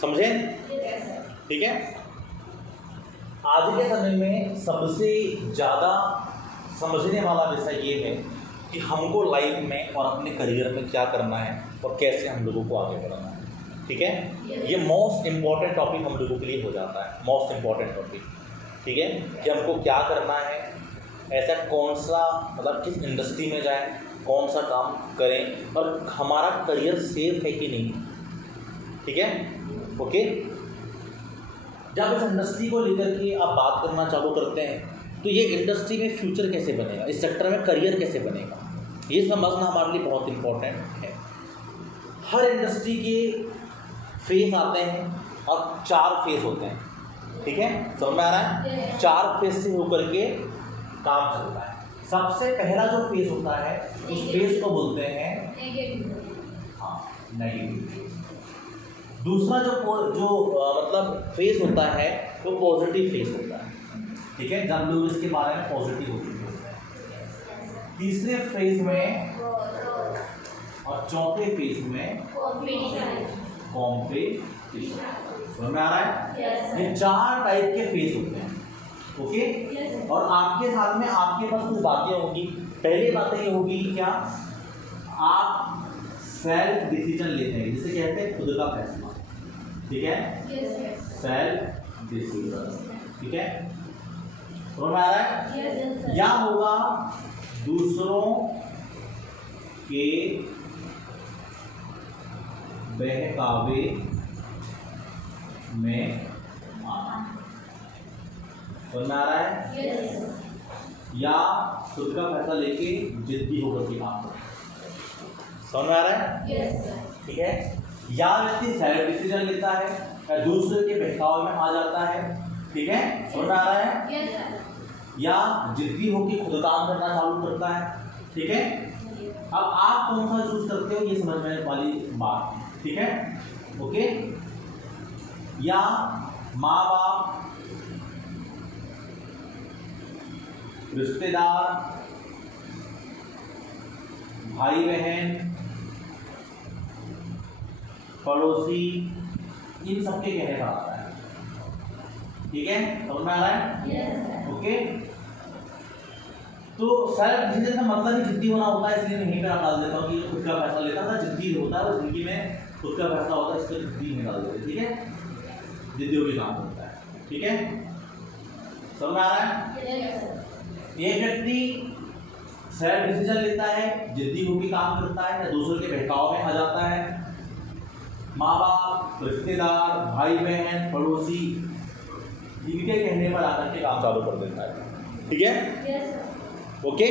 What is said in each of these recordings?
समझे? ठीक है। आज के समय में सबसे ज़्यादा समझने वाला विषय ये है कि हमको लाइफ में और अपने करियर में क्या करना है और कैसे हम लोगों को आगे बढ़ाना है। ठीक है, ये मोस्ट इम्पॉर्टेंट टॉपिक हम लोगों के लिए हो जाता है, मोस्ट इम्पॉर्टेंट टॉपिक। ठीक है, कि हमको क्या करना है, ऐसा कौन सा मतलब किस इंडस्ट्री में जाएं, कौन सा काम करें और हमारा करियर सेफ है कि नहीं। ठीक है, ओके। जब इस इंडस्ट्री को लेकर के आप बात करना चालू करते हैं तो ये इंडस्ट्री में फ्यूचर कैसे बनेगा, इस सेक्टर में करियर कैसे बनेगा, ये समझना हमारे लिए बहुत इम्पोर्टेंट है। हर इंडस्ट्री के फेज आते हैं और 4 फेज होते हैं। ठीक है, समझ में आ रहा है? 4 फेज से होकर के काम चलता है। सबसे पहला जो फेज होता है उस फेज को बोलते हैं नेगेटिव। दूसरा जो मतलब फेज होता है वो पॉजिटिव फेज होता है। ठीक है, जब लोग इसके बारे में पॉजिटिव होते हैं। तीसरे फेज में और चौथे फेज में कॉम्पिटिशन। समझ में आ रहा है? ये 4 टाइप के फेज होते हैं। ओके, और आपके साथ में आपके पास कुछ बातें होंगी। पहली बातें ये होगी क्या, आप सेल्फ डिसीजन लेते हैं, जिसे कहते हैं खुद का फैसला। ठीक है, सेल्फ डिसीजन। ठीक है, समझ में आ रहा है? या होगा दूसरों के बहकावे में आना। समझ में आ रहा है? या खुद का फैसला लेके जिद्दी होकर के काम करना। समझ में आ रहा है? ठीक है, या व्यक्ति सेल्फ डिसीजन लेता है या दूसरे के बहकावे में आ जाता है। ठीक है, समझ में आ रहा है? या जिद्दी होकर खुद काम करना चालू करता है। ठीक है, अब आप कौन सा चूज करते हो ये समझ में वाली बात है। ठीक है, ओके। या माँ बाप, रिश्तेदार, भाई बहन, पड़ोसी, इन सबके कहने पर आता है। ठीक है, समझ में आ रहा है? ओके। तो सेल्फ डिसीजन का मतलब ही जिद्दी होना होता है, इसलिए यहीं पे डाल देता हूँ कि खुद का फैसला लेता था। जिद्दी होता है वो जिंदगी में खुद का फैसला होता है, इसलिए जिद्दी में डाल देते। ठीक है, जिद्दियों के काम होता है। ठीक है, समझ में आ रहा है? एक व्यक्ति सेल्फ डिसीजन लेता है, जिद्दी होकर काम करता है या दूसरों के बहकाव में आ जाता है। माँ बाप, रिश्तेदार, भाई बहन, पड़ोसी, इनके कहने पर आकर के काम चालू कर देता है। ठीक है, ओके।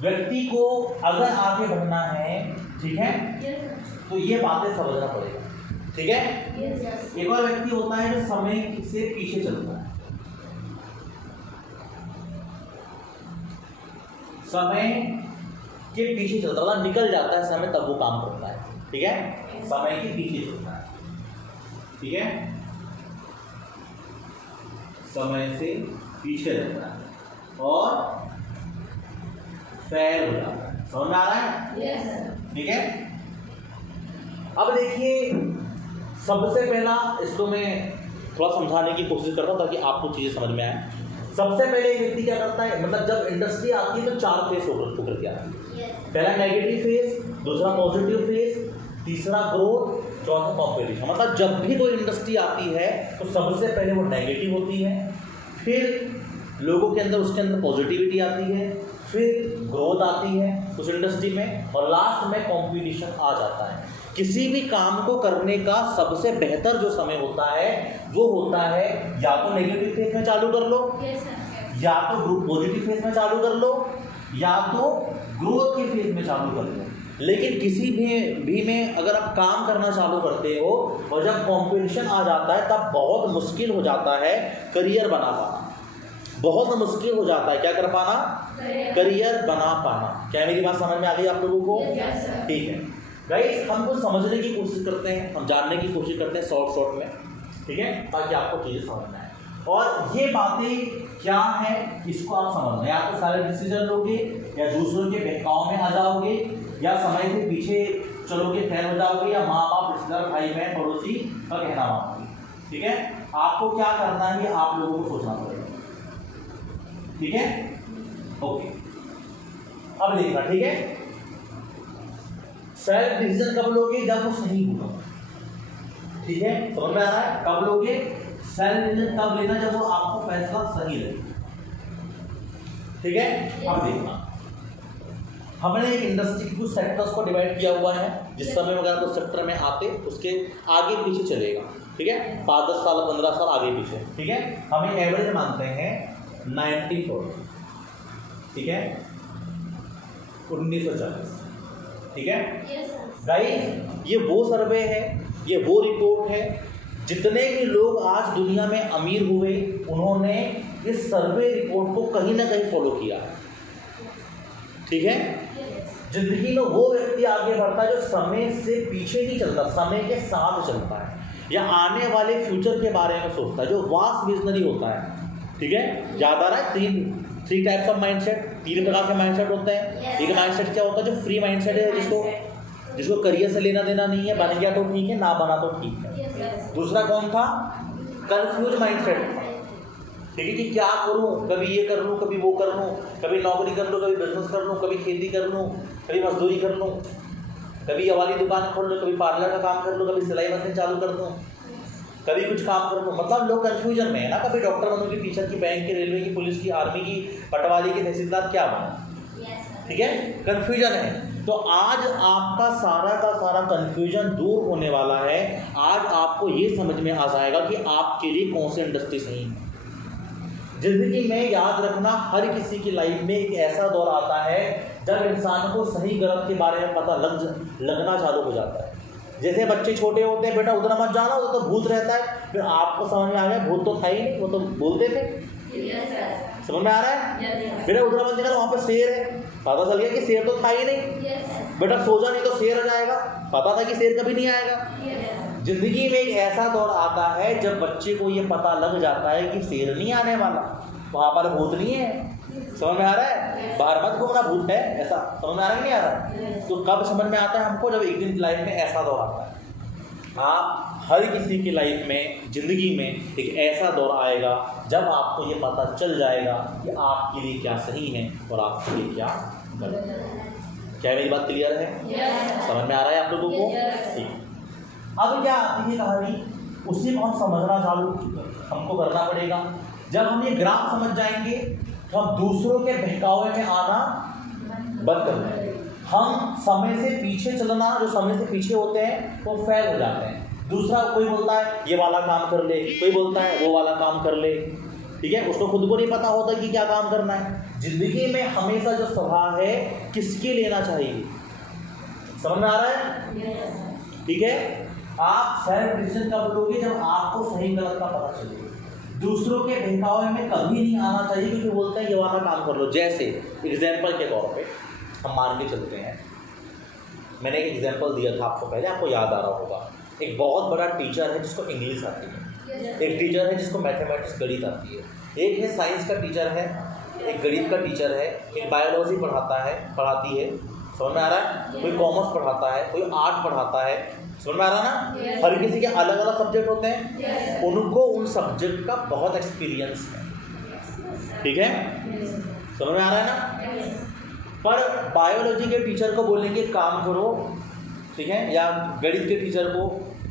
व्यक्ति को अगर आगे बढ़ना है, ठीक है, तो ये बातें समझना पड़ेगा। ठीक है, एक और व्यक्ति होता है जो समय से पीछे चलता है। समय के पीछे चलता है, निकल जाता है समय, तब वो काम करता है। ठीक है, समय के पीछे चलता है। ठीक है, समय से पीछे रहता है और फेल हो जाता है। समझ में आ रहा है? ठीक है, अब देखिए सबसे पहला इसको मैं थोड़ा समझाने की कोशिश करता हूं ताकि आपको चीजें समझ में आए। सबसे पहले एक व्यक्ति क्या करता है, मतलब जब इंडस्ट्री आती है तो 4 फेज होकर के आती है। पहला नेगेटिव फेज, दूसरा पॉजिटिव फेज, तीसरा ग्रोथ, चौथा कॉम्पिटिशन। मतलब जब भी कोई इंडस्ट्री आती है तो सबसे पहले वो नेगेटिव होती है, फिर लोगों के अंदर उसके अंदर पॉजिटिविटी आती है, फिर ग्रोथ आती है उस इंडस्ट्री में और लास्ट में कंपटीशन आ जाता है। किसी भी काम को करने का सबसे बेहतर जो समय होता है वो होता है या तो नेगेटिव फेज में चालू कर लो, या तो पॉजिटिव फेज में चालू कर लो, या तो ग्रोथ के फेज में चालू कर लो। लेकिन किसी भी में अगर आप काम करना चालू करते हो और जब कंपटीशन आ जाता है तब बहुत मुश्किल हो जाता है करियर बना पाना। बहुत मुश्किल हो जाता है क्या कर पाना, करियर बना पाना। क्या मेरी बात समझ में आ गई आप लोगों को? ठीक है गाइस, हम कुछ समझने की कोशिश करते हैं, हम जानने की कोशिश करते हैं शॉर्ट में, ठीक है, ताकि आपको चीज़ें समझ में आए। और ये बातें क्या है इसको आप समझना, या तो सारे डिसीजन लोगे, या दूसरों के बहकाव में आ जाओगे, या समय से पीछे चलोगे, फेल हो जाओगे, या माँ बाप रिश्तेदार, भाई बहन, पड़ोसी का कहना मानोगे। ठीक है, आपको क्या करना है ये आप लोगों को सोचना पड़ेगा। ठीक है, ओके। अब देखना, ठीक है, सेल्फ डिसीजन कब लोगे? जब वो सही होगा। ठीक है, समझ में आ रहा है? कब लोगे सेल्फ डिसीजन? तब लेना जब वो आपको फैसला सही लगे। ठीक है, अब देखना, हमने एक इंडस्ट्री के कुछ सेक्टर्स को डिवाइड किया हुआ है। जिस समय वगैरह उस सेक्टर में आते उसके आगे पीछे चलेगा। ठीक है, 5-10 साल 15 साल आगे पीछे। ठीक है, हमें एवरेज मानते हैं 94। ठीक है, 1940। ठीक है गाइस, ये वो सर्वे है, ये वो रिपोर्ट है, जितने भी लोग आज दुनिया में अमीर हुए उन्होंने इस सर्वे रिपोर्ट को कहीं ना कहीं फॉलो किया है। ठीक है, जिंदगी में वो व्यक्ति आगे बढ़ता है जो समय से पीछे नहीं चलता, समय के साथ चलता है, या आने वाले फ्यूचर के बारे में सोचता है, जो वास्ट विजनरी होता है। ठीक है, याद आ रहा है? थ्री टाइप्स ऑफ माइंडसेट, 3 प्रकार के माइंडसेट होते हैं। एक माइंडसेट क्या होता है? जो फ्री माइंडसेट है, जिसको करियर से लेना देना नहीं है, बन गया तो ठीक है, ना बना तो ठीक है। दूसरा कौन था? Confuse mindset. ठीक है, कि क्या करूं, कभी ये कर लूं, कभी वो कर लूं, कभी नौकरी कर लूं, कभी बिजनेस कर लूं, कभी खेती कर लूं, कभी मजदूरी कर लूं, कभी ये वाली दुकान खोल लूं, कभी पार्लर का काम कर लूं, कभी सिलाई मशीन चालू कर दूं, कभी कुछ काम कर लूं। मतलब लोग कंफ्यूजन में है ना, कभी डॉक्टर बनूंगी, टीचर की, बैंक की, रेलवे की, पुलिस की, आर्मी की, पटवारी की, तहसीलदार, क्या बना। ठीक है, कंफ्यूजन है। तो आज आपका सारा का सारा कंफ्यूजन दूर होने वाला है। आज आपको ये समझ में आ जाएगा कि आपके लिए कौन सी इंडस्ट्री सही है। जिंदगी में याद रखना, हर किसी की लाइफ में एक ऐसा दौर आता है जब इंसान को सही गलत के बारे में पता लगना चालू हो जाता है। जैसे बच्चे छोटे होते हैं, बेटा उधर मत जाना, उधर तो भूत रहता है, फिर आपको समझ में आ गया भूत तो था ही नहीं, वो तो बोलते थे। समझ में आ रहा है? बेटा उधर मत निकलो, वहाँ पे शेर है, पता चल गया कि शेर तो था ही नहीं। बेटा सो जा, नहीं तो शेर आ जाएगा, पता था कि शेर कभी नहीं आएगा। जिंदगी में एक ऐसा दौर आता है जब बच्चे को ये पता लग जाता है कि शेर नहीं आने वाला, वहाँ पर भूत नहीं है। समझ में आ रहा है? बाहर मत घूमना, भूत है, ऐसा समझ में आ रहा है नहीं आ रहा? तो कब समझ में आता है हमको? जब एक दिन लाइफ में ऐसा दौर आता है। आप हर किसी की लाइफ में, जिंदगी में एक ऐसा दौर आएगा जब आपको ये पता चल जाएगा कि आपके लिए क्या सही है और आपके लिए क्या गलत है। क्या मेरी बात क्लियर है? समझ में आ रहा है आप लोगों को? ठीक। अब क्या आती है कहानी, उसी को हम समझना चालू हमको करना पड़ेगा। जब हम ये ग्राफ समझ जाएंगे तो हम दूसरों के बहकावे में आना बंद कर देंगे। हम समय से पीछे चलना, जो समय से पीछे होते हैं वो फेल हो जाते हैं। दूसरा कोई बोलता है ये वाला काम कर ले, कोई बोलता है वो वाला काम कर ले। ठीक है, उसको खुद को नहीं पता होता कि क्या काम करना है। जिंदगी में हमेशा जो सलाह है किसकी लेना चाहिए, समझ में आ रहा है? ठीक है, आप सेल्फ डिसीजन कब लोगे? जब आपको सही गलत का पता चलेगा। दूसरों के बहकावे में कभी नहीं आना चाहिए, क्योंकि बोलते हैं ये वाला काम कर लो। जैसे एग्जाम्पल के तौर पे हम मान के चलते हैं, मैंने एक एग्जाम्पल दिया था आपको पहले, आपको याद आ रहा होगा। एक बहुत बड़ा टीचर है जिसको इंग्लिश आती है, एक टीचर है जिसको मैथमेटिक्स गणित आती है, एक है साइंस का टीचर है, एक गणित का टीचर है, एक बायोलॉजी पढ़ाती है। समझ में आ रहा है? कोई कॉमर्स पढ़ाता है, कोई आर्ट पढ़ाता है। समझ में आ रहा ना? हर किसी के अलग अलग सब्जेक्ट होते हैं, उनको उन सब्जेक्ट का बहुत एक्सपीरियंस है। ठीक है, समझ में आ रहा है ना? पर बायोलॉजी के टीचर को बोलेंगे काम करो, ठीक है, या गणित के टीचर को,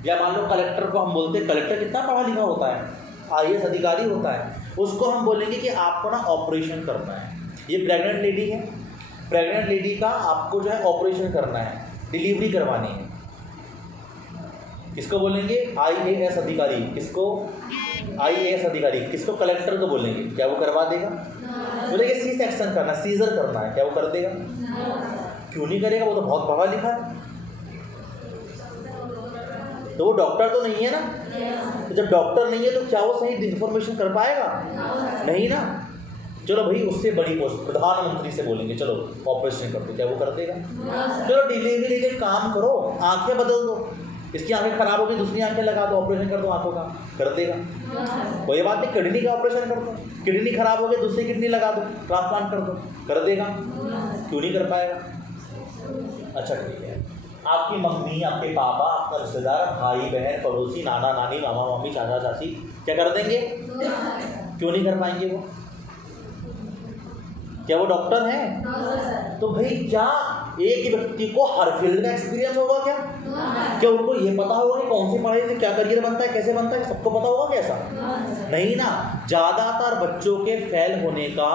या मान लो कलेक्टर को हम बोलते हैं, कलेक्टर कितना पढ़ा लिखा होता है, IAS अधिकारी होता है, उसको हम बोलेंगे कि आपको ना ऑपरेशन करना है। ये प्रेग्नेंट लेडी है, प्रेग्नेंट लेडी का आपको जो है ऑपरेशन करना है, डिलीवरी करवानी है। किसको बोलेंगे? IAS अधिकारी। किसको? IAS अधिकारी। किसको? कलेक्टर को बोलेंगे। क्या वो करवा देगा? बोलेंगे सी सेक्शन करना, सीजर करना है, क्या वो कर देगा? क्यों नहीं करेगा? वो तो बहुत पढ़ा लिखा है। तो वो डॉक्टर तो नहीं है ना। तो जब डॉक्टर नहीं है तो क्या वो सही इन्फॉर्मेशन कर पाएगा? नहीं ना। चलो भाई, उससे बड़ी पोस्ट प्रधानमंत्री से बोलेंगे चलो ऑपरेशन कर दो, क्या वो कर देगा? चलो डिलीवरी के काम करो, आंखें बदल दो, इसकी आंखें खराब होगी दूसरी आंखें लगा दो, ऑपरेशन कर दो आंखों का, कर देगा। कोई बात नहीं, किडनी का ऑपरेशन कर दो, किडनी खराब हो गई दूसरी किडनी लगा दो, ट्रांसप्लांट कर दो, कर देगा। क्यों नहीं कर पाएगा? अच्छा ठीक है, आपकी मम्मी, आपके पापा, आपका रिश्तेदार, भाई बहन, पड़ोसी, नाना नानी, मामा मामी, चाचा चाची क्या कर देंगे? क्यों नहीं कर पाएंगे वो? क्या वो डॉक्टर हैं? तो भाई क्या एक व्यक्ति को हर फील्ड का एक्सपीरियंस होगा क्या? क्या उनको ये पता होगा कि कौन सी पढ़ाई से क्या करियर बनता है, कैसे बनता है, सबको पता होगा कैसा? नहीं ना। ज़्यादातर बच्चों के फेल होने का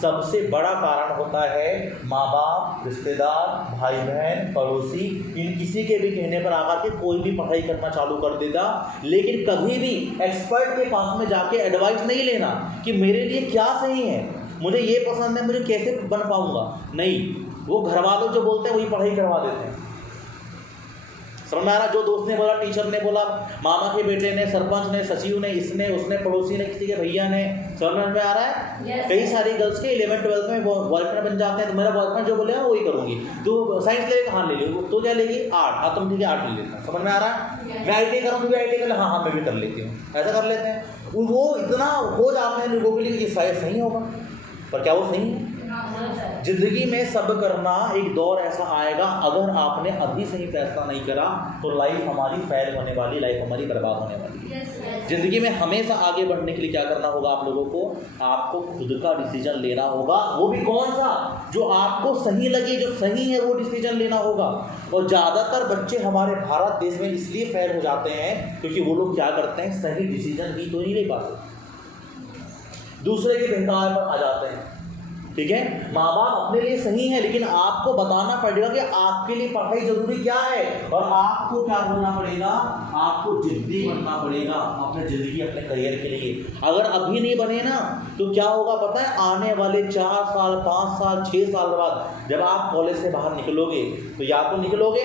सबसे बड़ा कारण होता है माँ बाप, रिश्तेदार, भाई बहन, पड़ोसी, इन किसी के भी कहने पर आकर के कोई भी पढ़ाई करना चालू कर देगा, लेकिन कभी भी एक्सपर्ट के पास में जाके एडवाइस नहीं लेना कि मेरे लिए क्या सही है, मुझे ये पसंद है, मुझे कैसे बन पाऊंगा। नहीं, वो घर वालों जो बोलते हैं वही पढ़ाई करवा देते हैं। समझ में आ रहा? जो दोस्त ने बोला, टीचर ने बोला, मामा के बेटे ने, सरपंच ने, सचिव ने, इसने उसने, पड़ोसी ने, किसी के भैया ने, समझ में आ रहा है? yes. कई सारी गर्ल्स के 11th-12th में बॉयफ्रेंड बन जाते हैं। तो मेरा बॉयफ्रेंड जो बोलेगा वही करूंगी। तो साइंस ले लेगा, हाँ ले ली। तो क्या लेगी? आर्ट। हाँ तुम ठीक है, आर्ट ले लेता। समझ में आ रहा है? yes. मैं IT करूँ, भी IT कर ले, हाँ मैं भी कर लेती हूँ। ऐसा कर लेते हैं। वो इतना हो जाते हैं लोगों के लिए कि शायद सही होगा, पर क्या वो सही है? जिंदगी में सब करना एक दौर ऐसा आएगा, अगर आपने अभी सही फैसला नहीं करा तो लाइफ हमारी फेल होने वाली, लाइफ हमारी बर्बाद होने वाली है। जिंदगी में हमेशा आगे बढ़ने के लिए क्या करना होगा आप लोगों को? आपको खुद का डिसीजन लेना होगा। वो भी कौन सा? जो आपको सही लगे, जो सही है, वो डिसीजन लेना होगा। और ज़्यादातर बच्चे हमारे भारत देश में इसलिए फेल हो जाते हैं क्योंकि वो लोग क्या करते हैं? सही डिसीजन ही तो नहीं ले पाते, दूसरे के बहकावे पर आ जाते हैं। ठीक है, माँ बाप अपने लिए सही है, लेकिन आपको बताना पड़ेगा कि आपके लिए पढ़ाई जरूरी क्या है, और आपको क्या होना पड़ेगा? आपको जिद्दी बनना पड़ेगा अपने जिंदगी, अपने करियर के लिए। अगर अभी नहीं बने ना तो क्या होगा पता है? आने वाले 4 साल, 5 साल, 6 साल बाद जब आप कॉलेज से बाहर निकलोगे तो या तो निकलोगे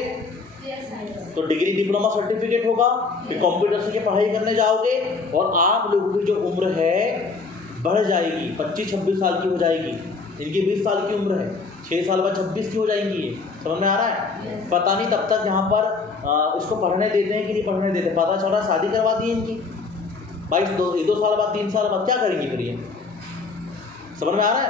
तो डिग्री, डिप्लोमा, सर्टिफिकेट होगा, फिर कंप्यूटर से पढ़ाई करने जाओगे, और आप लोगों की जो उम्र है बढ़ जाएगी, 25-26 साल की हो जाएगी। इनकी 20 साल की उम्र है, 6 साल बाद 26 की हो जाएंगी। ये समझ में आ रहा है? पता नहीं तब तक यहाँ पर इसको पढ़ने देते हैं कि नहीं पढ़ने देते। पता चल रहा शादी करवा दी इनकी 2 साल बाद, 3 साल बाद क्या करेंगी फिर ये? समझ में आ रहा है?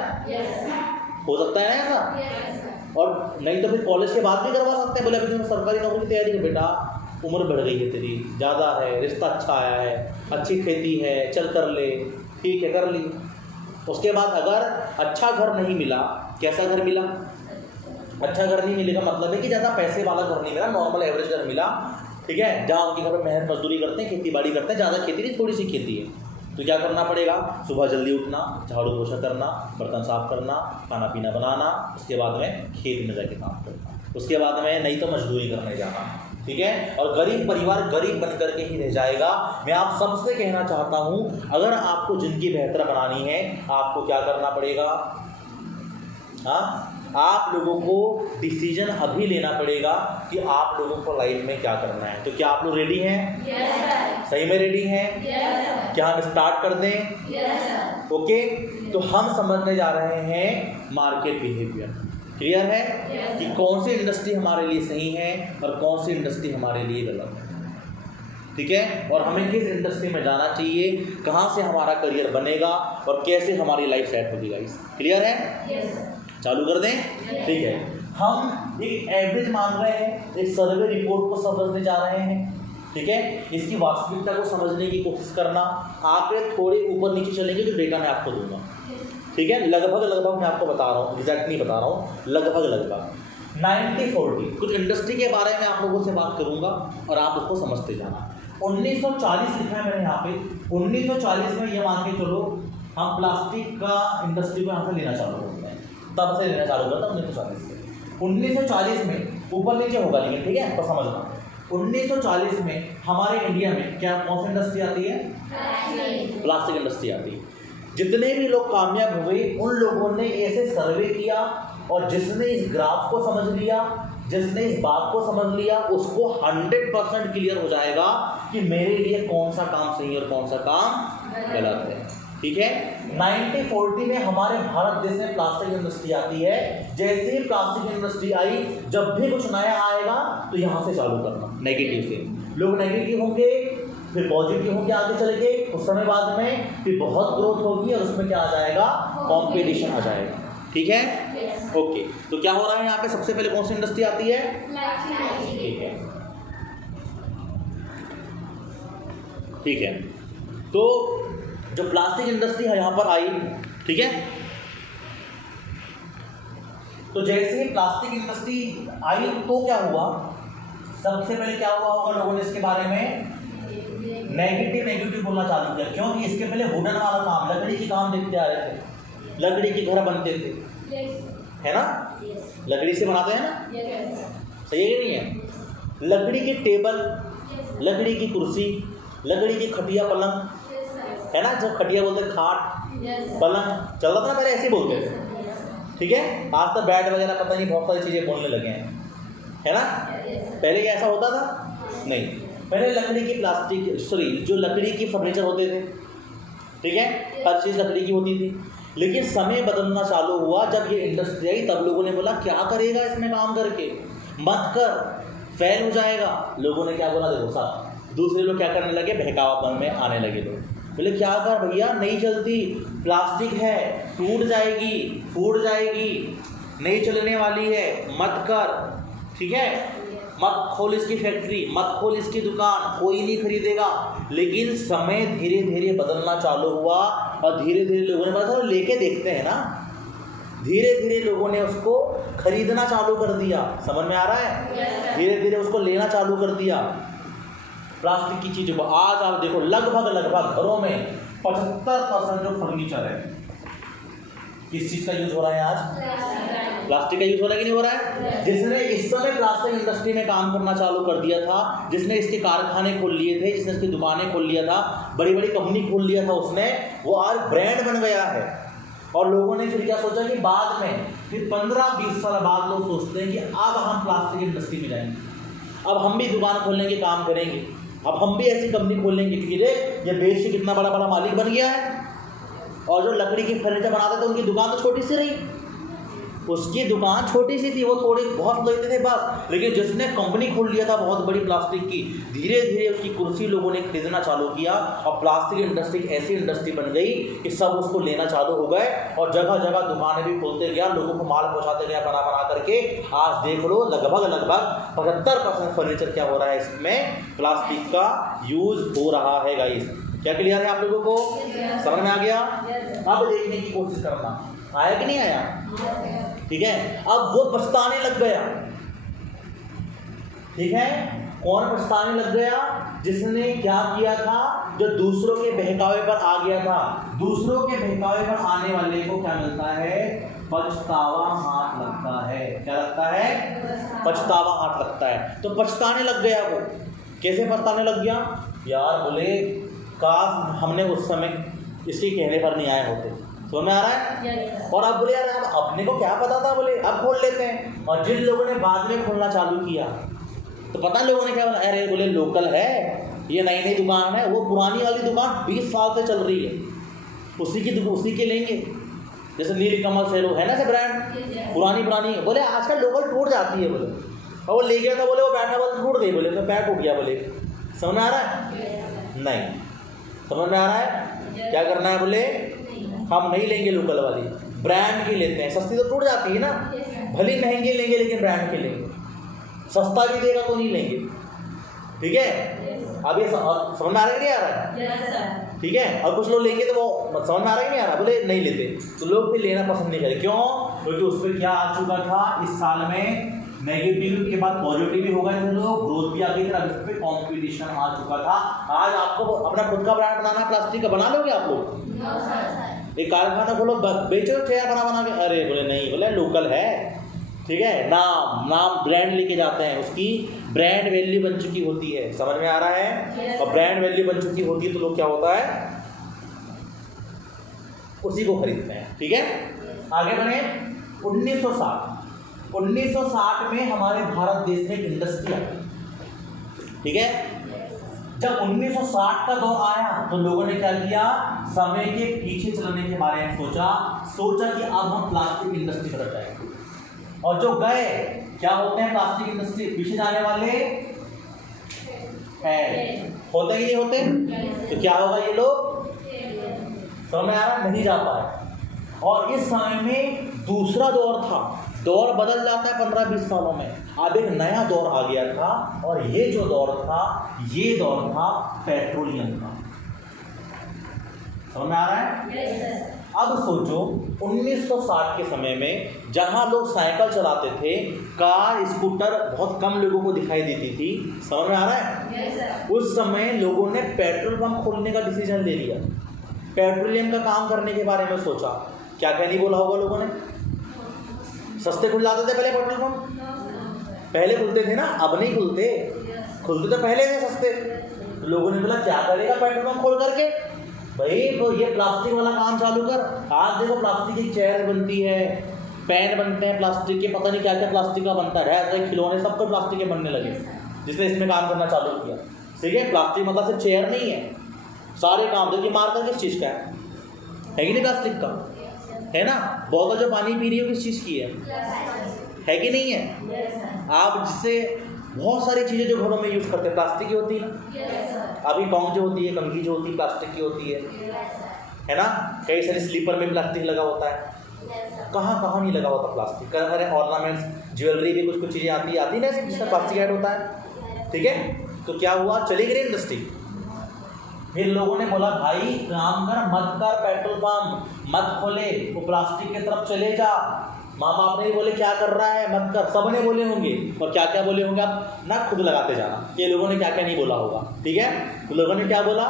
हो सकता है ना ऐसा? और नहीं तो फिर कॉलेज के बाद भी करवा सकते हैं। बोले अभी तुम सरकारी नौकरी की तैयारी कर बेटा, उम्र बढ़ गई है तेरी, ज़्यादा है, रिश्ता अच्छा आया है, अच्छी खेती है, चल कर ले, ठीक है कर ली। उसके बाद अगर अच्छा घर नहीं मिला, कैसा घर मिला? अच्छा घर नहीं मिलेगा मतलब है कि ज़्यादा पैसे वाला घर नहीं मिला, नॉर्मल एवरेज घर मिला, ठीक है, जहाँ उनके घर पर मेहनत मजदूरी करते हैं, खेती बाड़ी करते हैं, ज़्यादा खेती नहीं, थोड़ी सी खेती है, तो क्या करना पड़ेगा? सुबह जल्दी उठना, झाड़ू पोछा करना, बर्तन साफ करना, खाना पीना बनाना, उसके बाद में खेत में जाके काम करना, उसके बाद में नहीं तो मजदूरी करने जाना। ठीक है, और गरीब परिवार गरीब बन करके ही रह जाएगा। मैं आप सबसे कहना चाहता हूँ, अगर आपको जिंदगी बेहतर बनानी है, आपको क्या करना पड़ेगा? हाँ, आप लोगों को डिसीजन अभी लेना पड़ेगा कि आप लोगों को लाइफ में क्या करना है। तो क्या आप लोग रेडी हैं? yes, सही में रेडी हैं? yes, क्या हम स्टार्ट कर दें? yes, ओके, तो हम समझने जा रहे हैं मार्केट बिहेवियर। क्लियर है? yes, कि कौन सी इंडस्ट्री हमारे लिए सही है और कौन सी इंडस्ट्री हमारे लिए गलत है। ठीक है, और हमें किस इंडस्ट्री में जाना चाहिए, कहाँ से हमारा करियर बनेगा और कैसे हमारी लाइफ सेट होगी। गाइस क्लियर है? yes, चालू कर दें? yes, ठीक है, हम एक एवरेज मान रहे हैं, एक सर्वे रिपोर्ट को समझने जा रहे हैं। ठीक है, इसकी वास्तविकता को समझने की कोशिश करना। आंकड़े थोड़े ऊपर नीचे चलेंगे जो डेटा मैं आपको दूंगा। ठीक है, लगभग मैं आपको बता रहा हूँ, एग्जैक्ट नहीं बता रहा हूँ, लगभग 90-40 कुछ इंडस्ट्री के बारे में आप लोगों से बात करूंगा और आप उसको समझते जाना। 1940 लिखा है मैंने यहाँ पे। 1940 में ये मान के चलो हम प्लास्टिक का इंडस्ट्री को यहाँ से लेना चालू करते हैं, तब से लेना चालू करता 1940 से। 1940 में ऊपर नीचे होगा लेकिन, ठीक है, तो समझना। 1940 में हमारे इंडिया में क्या कौन सी इंडस्ट्री आती है? प्लास्टिक इंडस्ट्री आती है। जितने भी लोग कामयाब हुए उन लोगों ने ऐसे सर्वे किया, और जिसने इस ग्राफ को समझ लिया, जिसने इस बात को समझ लिया, उसको 100% क्लियर हो जाएगा कि मेरे लिए कौन सा काम सही है और कौन सा काम गलत है। ठीक है, 90-40 में हमारे भारत देश में प्लास्टिक इंडस्ट्री आती है। जैसे ही प्लास्टिक इंडस्ट्री आई, जब भी कुछ नया आएगा तो यहाँ से चालू करना, नेगेटिव से। लोग नेगेटिव होंगे, फिर पॉजिटिव होंगे, आगे चल के उस समय बाद में फिर बहुत ग्रोथ होगी और उसमें क्या आ जाएगा? कॉम्पिटिशन आ जाएगा। ठीक है, ओके, तो क्या हो रहा है यहाँ पे? सबसे पहले कौन सी इंडस्ट्री आती है? ठीक है, तो जो प्लास्टिक इंडस्ट्री है यहाँ पर आई, ठीक है, तो जैसे ही प्लास्टिक इंडस्ट्री आई तो क्या हुआ, सबसे पहले क्या हुआ होगा, लोगों ने इसके बारे में नेगेटिव बोलना चालू किया। क्योंकि इसके पहले वुडन वाला काम, लकड़ी के काम देखते आ रहे थे, लकड़ी के घर बनते थे, है ना, लकड़ी से बनाते हैं ना, सही है कि नहीं है, लकड़ी की टेबल, लकड़ी की कुर्सी, लकड़ी की खटिया पलंग, है ना, जो खटिया बोलते हैं, खाट पलंग, चल रहा था ना पहले, ऐसे बोलते थे, ठीक है। आज तो बैट वगैरह पता नहीं बहुत सारी चीज़ें बोलने लगे हैं, है ना, पहले क्या ऐसा होता था नहीं, पहले लकड़ी की जो लकड़ी की फर्नीचर होते थे, ठीक है, हर चीज़ लकड़ी की होती थी। लेकिन समय बदलना चालू हुआ जब ये इंडस्ट्री आई, तब लोगों ने बोला क्या करेगा इसमें काम करके, मत कर, फेल हो जाएगा। लोगों ने क्या बोला, देखो साहब, दूसरे लोग क्या करने लगे, बहकावापन में आने लगे, लोग बोले क्या कर भैया, नहीं चलती, प्लास्टिक है, टूट जाएगी, फूट जाएगी, नहीं चलने वाली है, मत कर, ठीक है, मत खोल इसकी फैक्ट्री, मत खोल इसकी दुकान, कोई नहीं खरीदेगा। लेकिन समय धीरे धीरे बदलना चालू हुआ और धीरे धीरे लोगों ने बोला लेके देखते हैं ना, धीरे धीरे लोगों ने उसको खरीदना चालू कर दिया, समझ में आ रहा है, धीरे धीरे उसको लेना चालू कर दिया प्लास्टिक की चीज़ों को। आज आप देखो लगभग घरों में 75% जो फर्नीचर है किस चीज़ का यूज हो रहा है, आज प्लास्टिक का यूज हो रहा है कि नहीं हो रहा है। जिसने इस समय प्लास्टिक इंडस्ट्री में काम करना चालू कर दिया था, जिसने इसके कारखाने खोल लिए थे, जिसने इसकी दुकानें खोल लिया था, बड़ी बड़ी कंपनी खोल लिया था उसने, वो आज ब्रांड बन गया है। और लोगों ने फिर क्या सोचा कि बाद में फिर 15-20 साल बाद लोग सोचते हैं कि अब हम प्लास्टिक इंडस्ट्री में जाएंगे, अब हम भी दुकान खोलने के काम करेंगे, अब हम भी ऐसी कंपनी खोलेंगे, क्योंकि ये देश से कितना बड़ा मालिक बन गया है। और जो लकड़ी की फर्नीचर बनाते थे उनकी दुकान तो छोटी सी रही, उसकी दुकान छोटी सी थी, वो थोड़ी बहुत लेते थे बस। लेकिन जिसने कंपनी खोल लिया था बहुत बड़ी प्लास्टिक की, धीरे धीरे उसकी कुर्सी लोगों ने खरीदना चालू किया और प्लास्टिक इंडस्ट्री ऐसी इंडस्ट्री बन गई कि सब उसको लेना चालू हो गए और जगह जगह दुकानें भी खोलते गया, लोगों को माल पहुँचाते गया बना करके। आज देख लो लगभग 75% फर्नीचर क्या हो रहा है, इसमें प्लास्टिक का यूज हो रहा है। गाइस क्या क्लियर है आप लोगों को, समझ में आ गया। अब देखने की कोशिश करना, आया कि नहीं आया, ठीक है। अब वो पछताने लग गया, ठीक है, कौन पछताने लग गया, जिसने क्या किया था, जो दूसरों के बहकावे पर आ गया था। दूसरों के बहकावे पर आने वाले को क्या मिलता है, पछतावा हाथ लगता है। क्या लगता है, पछतावा हाथ लगता है। तो पछताने लग गया वो, कैसे पछताने लग गया, यार बोले काश हमने उस समय इसके कहने पर नहीं आए होते, समझ में आ रहा है। और अब बोले यार अब अपने को क्या पता था, बोले अब खोल लेते हैं। और जिन लोगों ने बाद में खोलना चालू किया तो पता लोगों ने क्या बोला, अरे बोले लोकल है, ये नई दुकान है, वो पुरानी वाली दुकान 20 साल से चल रही है, उसी के लेंगे। जैसे नीलकमल सेलो है ना, से ब्रांड पुरानी, बोले आजकल लोकल टूट जाती है, बोले और वो ले गया था, बोले वो बैठा बोले टूट गई, बोले तो पैर टूट गया, बोले समझ में आ रहा है, नहीं समझ में आ रहा है। क्या करना है, बोले हम नहीं लेंगे लोकल वाली, ब्रांड की लेते हैं, सस्ती तो टूट जाती है ना, भले महंगी लेंगे लेकिन ब्रांड की लेंगे, सस्ता भी देगा तो नहीं लेंगे, ठीक है। अब ये समझ में आ रहा है, नहीं आ रहा है, ठीक है। और कुछ लोग लेंगे तो वो समझ में आ रहा है, नहीं आ रहा, बोले नहीं लेते, तो लोग फिर लेना पसंद नहीं करें। क्यों, क्योंकि उस पर क्या आ चुका था, इस साल में नेगेटिव के बाद पॉजिटिव भी हो गए थे लोग, ग्रोथ भी आ गई थी, अब इस पर कॉम्पिटिशन आ चुका था। आज आपको अपना खुद का ब्रांड बनाना, प्लास्टिक का बना लोगे आप लोग, एक कारखाना खोलो, बेचो चेयर बना के, अरे बोले नहीं, बोले लोकल है, ठीक है, नाम ब्रांड लेके जाते हैं, उसकी ब्रांड वैल्यू बन चुकी होती है, समझ में आ रहा है। और ब्रांड वैल्यू बन चुकी होती है तो लोग क्या होता है, उसी को खरीदते हैं, ठीक है। आगे बढ़े, 1960 में हमारे भारत देश में एक इंडस्ट्री आई, ठीक है। जब 1960 का दौर आया तो लोगों ने क्या किया, समय के पीछे चलने के बारे में सोचा कि अब हम प्लास्टिक इंडस्ट्री तरफ जाएंगे। और जो गए, क्या होते हैं प्लास्टिक इंडस्ट्री पीछे जाने वाले हैं, होते ही नहीं होते, तो क्या होगा, ये लोग समझ में आ रहा, नहीं जा पाए। और इस समय में दूसरा दौर था, दौर बदल जाता है 15-20 सालों में। अब एक नया दौर आ गया था, और ये जो दौर था, ये दौर था पेट्रोलियम का। समझ में आ रहा है? yes, अब सोचो 1960 के समय में जहां लोग साइकिल चलाते थे, कार स्कूटर बहुत कम लोगों को दिखाई देती थी। समझ में आ रहा है? yes, उस समय लोगों ने पेट्रोल पंप खोलने का डिसीजन ले लिया, पेट्रोलियम का काम करने के बारे में सोचा। क्या क्या नहीं बोला होगा लोगों ने? सस्ते खुल जाते थे पहले पेट्रोल पंप, पहले खुलते थे ना, अब नहीं खुलते, खुलते तो पहले थे सस्ते। लोगों ने बोला क्या करेगा पेट्रोल पंप खोल करके, भाई तो ये प्लास्टिक वाला काम चालू कर। आज देखो प्लास्टिक की चेयर बनती है, पेन बनते हैं प्लास्टिक के, पता नहीं क्या क्या प्लास्टिक का बनता है, खिलौने सबको प्लास्टिक के बनने लगे जिसने इसमें काम करना चालू किया। ठीक है, प्लास्टिक मतलब सिर्फ चेयर नहीं है, सारे काम। देखिए मार्कर किस चीज़ का है कि नहीं? प्लास्टिक का है ना। बोतल जो पानी पी रही हो किस चीज़ की है कि नहीं है? आप जिससे बहुत सारी चीज़ें जो घरों में यूज़ करते हैं प्लास्टिक की होती है ना। अभी कॉन्ग जो होती है, कंघी जो होती है प्लास्टिक की होती है ना। कई सारे स्लीपर में प्लास्टिक लगा होता है, कहाँ कहाँ नहीं लगा होता प्लास्टिक। कई सारे ऑर्नामेंट्स, ज्वेलरी भी कुछ कुछ चीज़ें आती है ना जिसमें प्लास्टिक ऐड होता है। ठीक है, तो क्या हुआ, चली गई इंडस्ट्री। फिर लोगों ने बोला भाई काम कर, मत कर पेट्रोल पंप, मत खोले, वो प्लास्टिक की तरफ चले जा। माँ बाप ने बोले क्या कर रहा है, मत कर, सब ने बोले होंगे, और क्या क्या बोले होंगे आप ना खुद लगाते जाना कि लोगों ने क्या क्या नहीं बोला होगा। ठीक है, तो लोगों ने क्या बोला,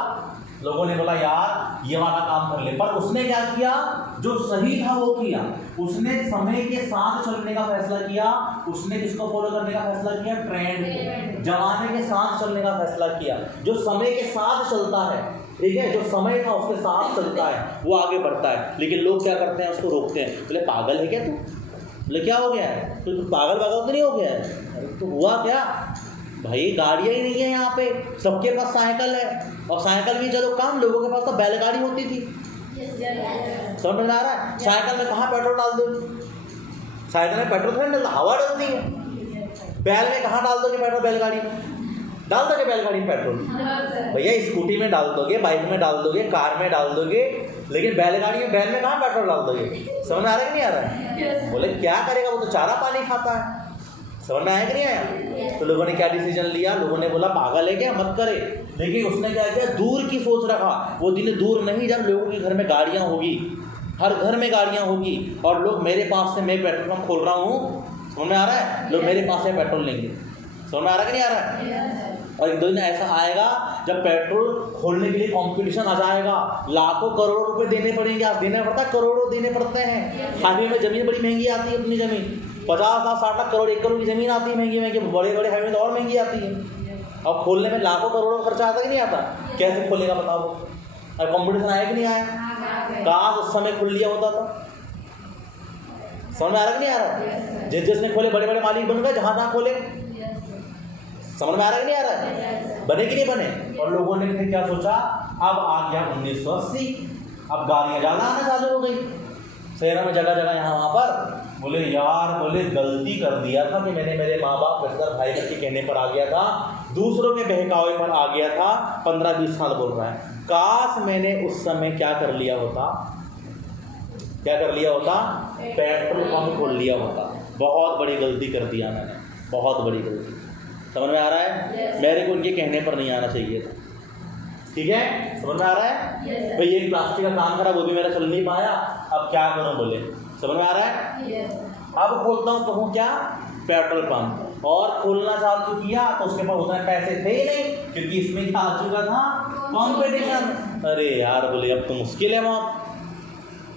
लोगों ने बोला यार ये वाला काम कर ले। पर उसने क्या किया, जो सही था वो किया। उसने समय के साथ चलने का फैसला किया। उसने किसको फॉलो करने का फैसला किया? ट्रेंड को, जमाने के साथ चलने का फैसला किया। जो समय के साथ चलता है, ठीक है, जो समय था उसके साथ चलता है, वो आगे बढ़ता है। लेकिन लोग क्या करते हैं, उसको रोकते हैं। बोले पागल है क्या तू? बोले क्या हो गया है, तो पागल तो नहीं हो गया है? अरे तो हुआ क्या भाई, गाड़ियाँ ही नहीं है यहाँ पे, सबके पास साइकिल है, और साइकिल भी चलो काम, लोगों के पास तो बैलगाड़ी होती थी। समझ में आ रहा है? साइकिल में कहाँ पेट्रोल डाल दो, साइकिल में पेट्रोल थोड़ी डालता, हवा डालती है। बैल में कहाँ डाल दोगे पेट्रोल? बैलगाड़ी में डाल दोगे बैलगाड़ी में पेट्रोल? भैया स्कूटी में डाल दोगे, बाइक में डाल दोगे, कार में डाल दोगे, लेकिन बैलगाड़ी में, बैल में कहाँ पेट्रोल डाल दोगे? समझ में आ रहा है कि नहीं आ रहा है? बोले क्या करेगा, वो तो चारा पानी खाता है। समझ में आया कि नहीं आया? तो लोगों ने क्या डिसीजन लिया, लोगों ने बोला पागल है क्या, मत करे। लेकिन उसने क्या किया, दूर की सोच रखा। वो दिन दूर नहीं जब लोगों के घर में गाड़ियाँ होगी, हर घर में गाड़ियाँ होगी, और लोग मेरे पास से, मैं पेट्रोल पंप खोल रहा हूँ, समझ में आ रहा है, लोग मेरे पास से पेट्रोल लेंगे। समझ में आ रहा है कि नहीं आ रहा है? और एक दो दिन ऐसा आएगा जब पेट्रोल खोलने के लिए कंपटीशन आ जाएगा, लाखों करोड़ों रुपए देने पड़ेंगे। आप देना पड़ता है, करोड़ों देने पड़ते हैं। हाईवे में जमीन बड़ी महंगी आती है, अपनी जमीन 50 लाख 60 लाख करोड़ 1 करोड़ की जमीन आती है महंगी महंगी, बड़े बड़े हाईवे तो और महंगी आती है। अब खोलने में लाखों करोड़ों खर्चा आता कि नहीं आता? कैसे खोलेगा बताओ? और कंपटीशन आया कि नहीं आया? कहाँ उस समय खुल लिया होता था। समझ में आ रहा कि नहीं आ रहा? जिसने खोले बड़े बड़े मालिक बन गए, जहाँ जहाँ खोले। समझ में आ रहा है कि नहीं आ रहा है? बने कि नहीं बने? और लोगों ने फिर क्या सोचा, अब आ गया 1980, अब गाड़ियाँ ज़्यादा आना चालू हो गई शहरों में, जगह जगह यहाँ वहाँ पर। बोले यार, बोले गलती कर दिया था कि मैंने मेरे माँ बाप रिश्तेदार भाई के कहने पर आ गया था, दूसरों के बहकावे पर आ गया था। 15-20 साल बोल रहा है, काश मैंने उस समय क्या कर लिया होता, क्या कर लिया होता, पेट्रोल पंप खोल लिया होता। बहुत बड़ी गलती कर दिया मैंने, बहुत बड़ी गलती। समझ में आ रहा है? मेरे को उनके कहने पर नहीं आना चाहिए था। ठीक है, समझ में आ रहा है? भाई एक प्लास्टिक का काम करा, वो भी मेरा चल नहीं पाया, अब क्या करूं बोले। समझ में आ रहा है? अब खोलता हूँ, कहूँ क्या, पेट्रोल पंप। और खोलना चालू किया तो उसके पास उतने पैसे थे ही नहीं, क्योंकि इसमें क्या आ चुका था, कॉम्पिटिशन। अरे यार बोले अब तो मुश्किल है वहाँ,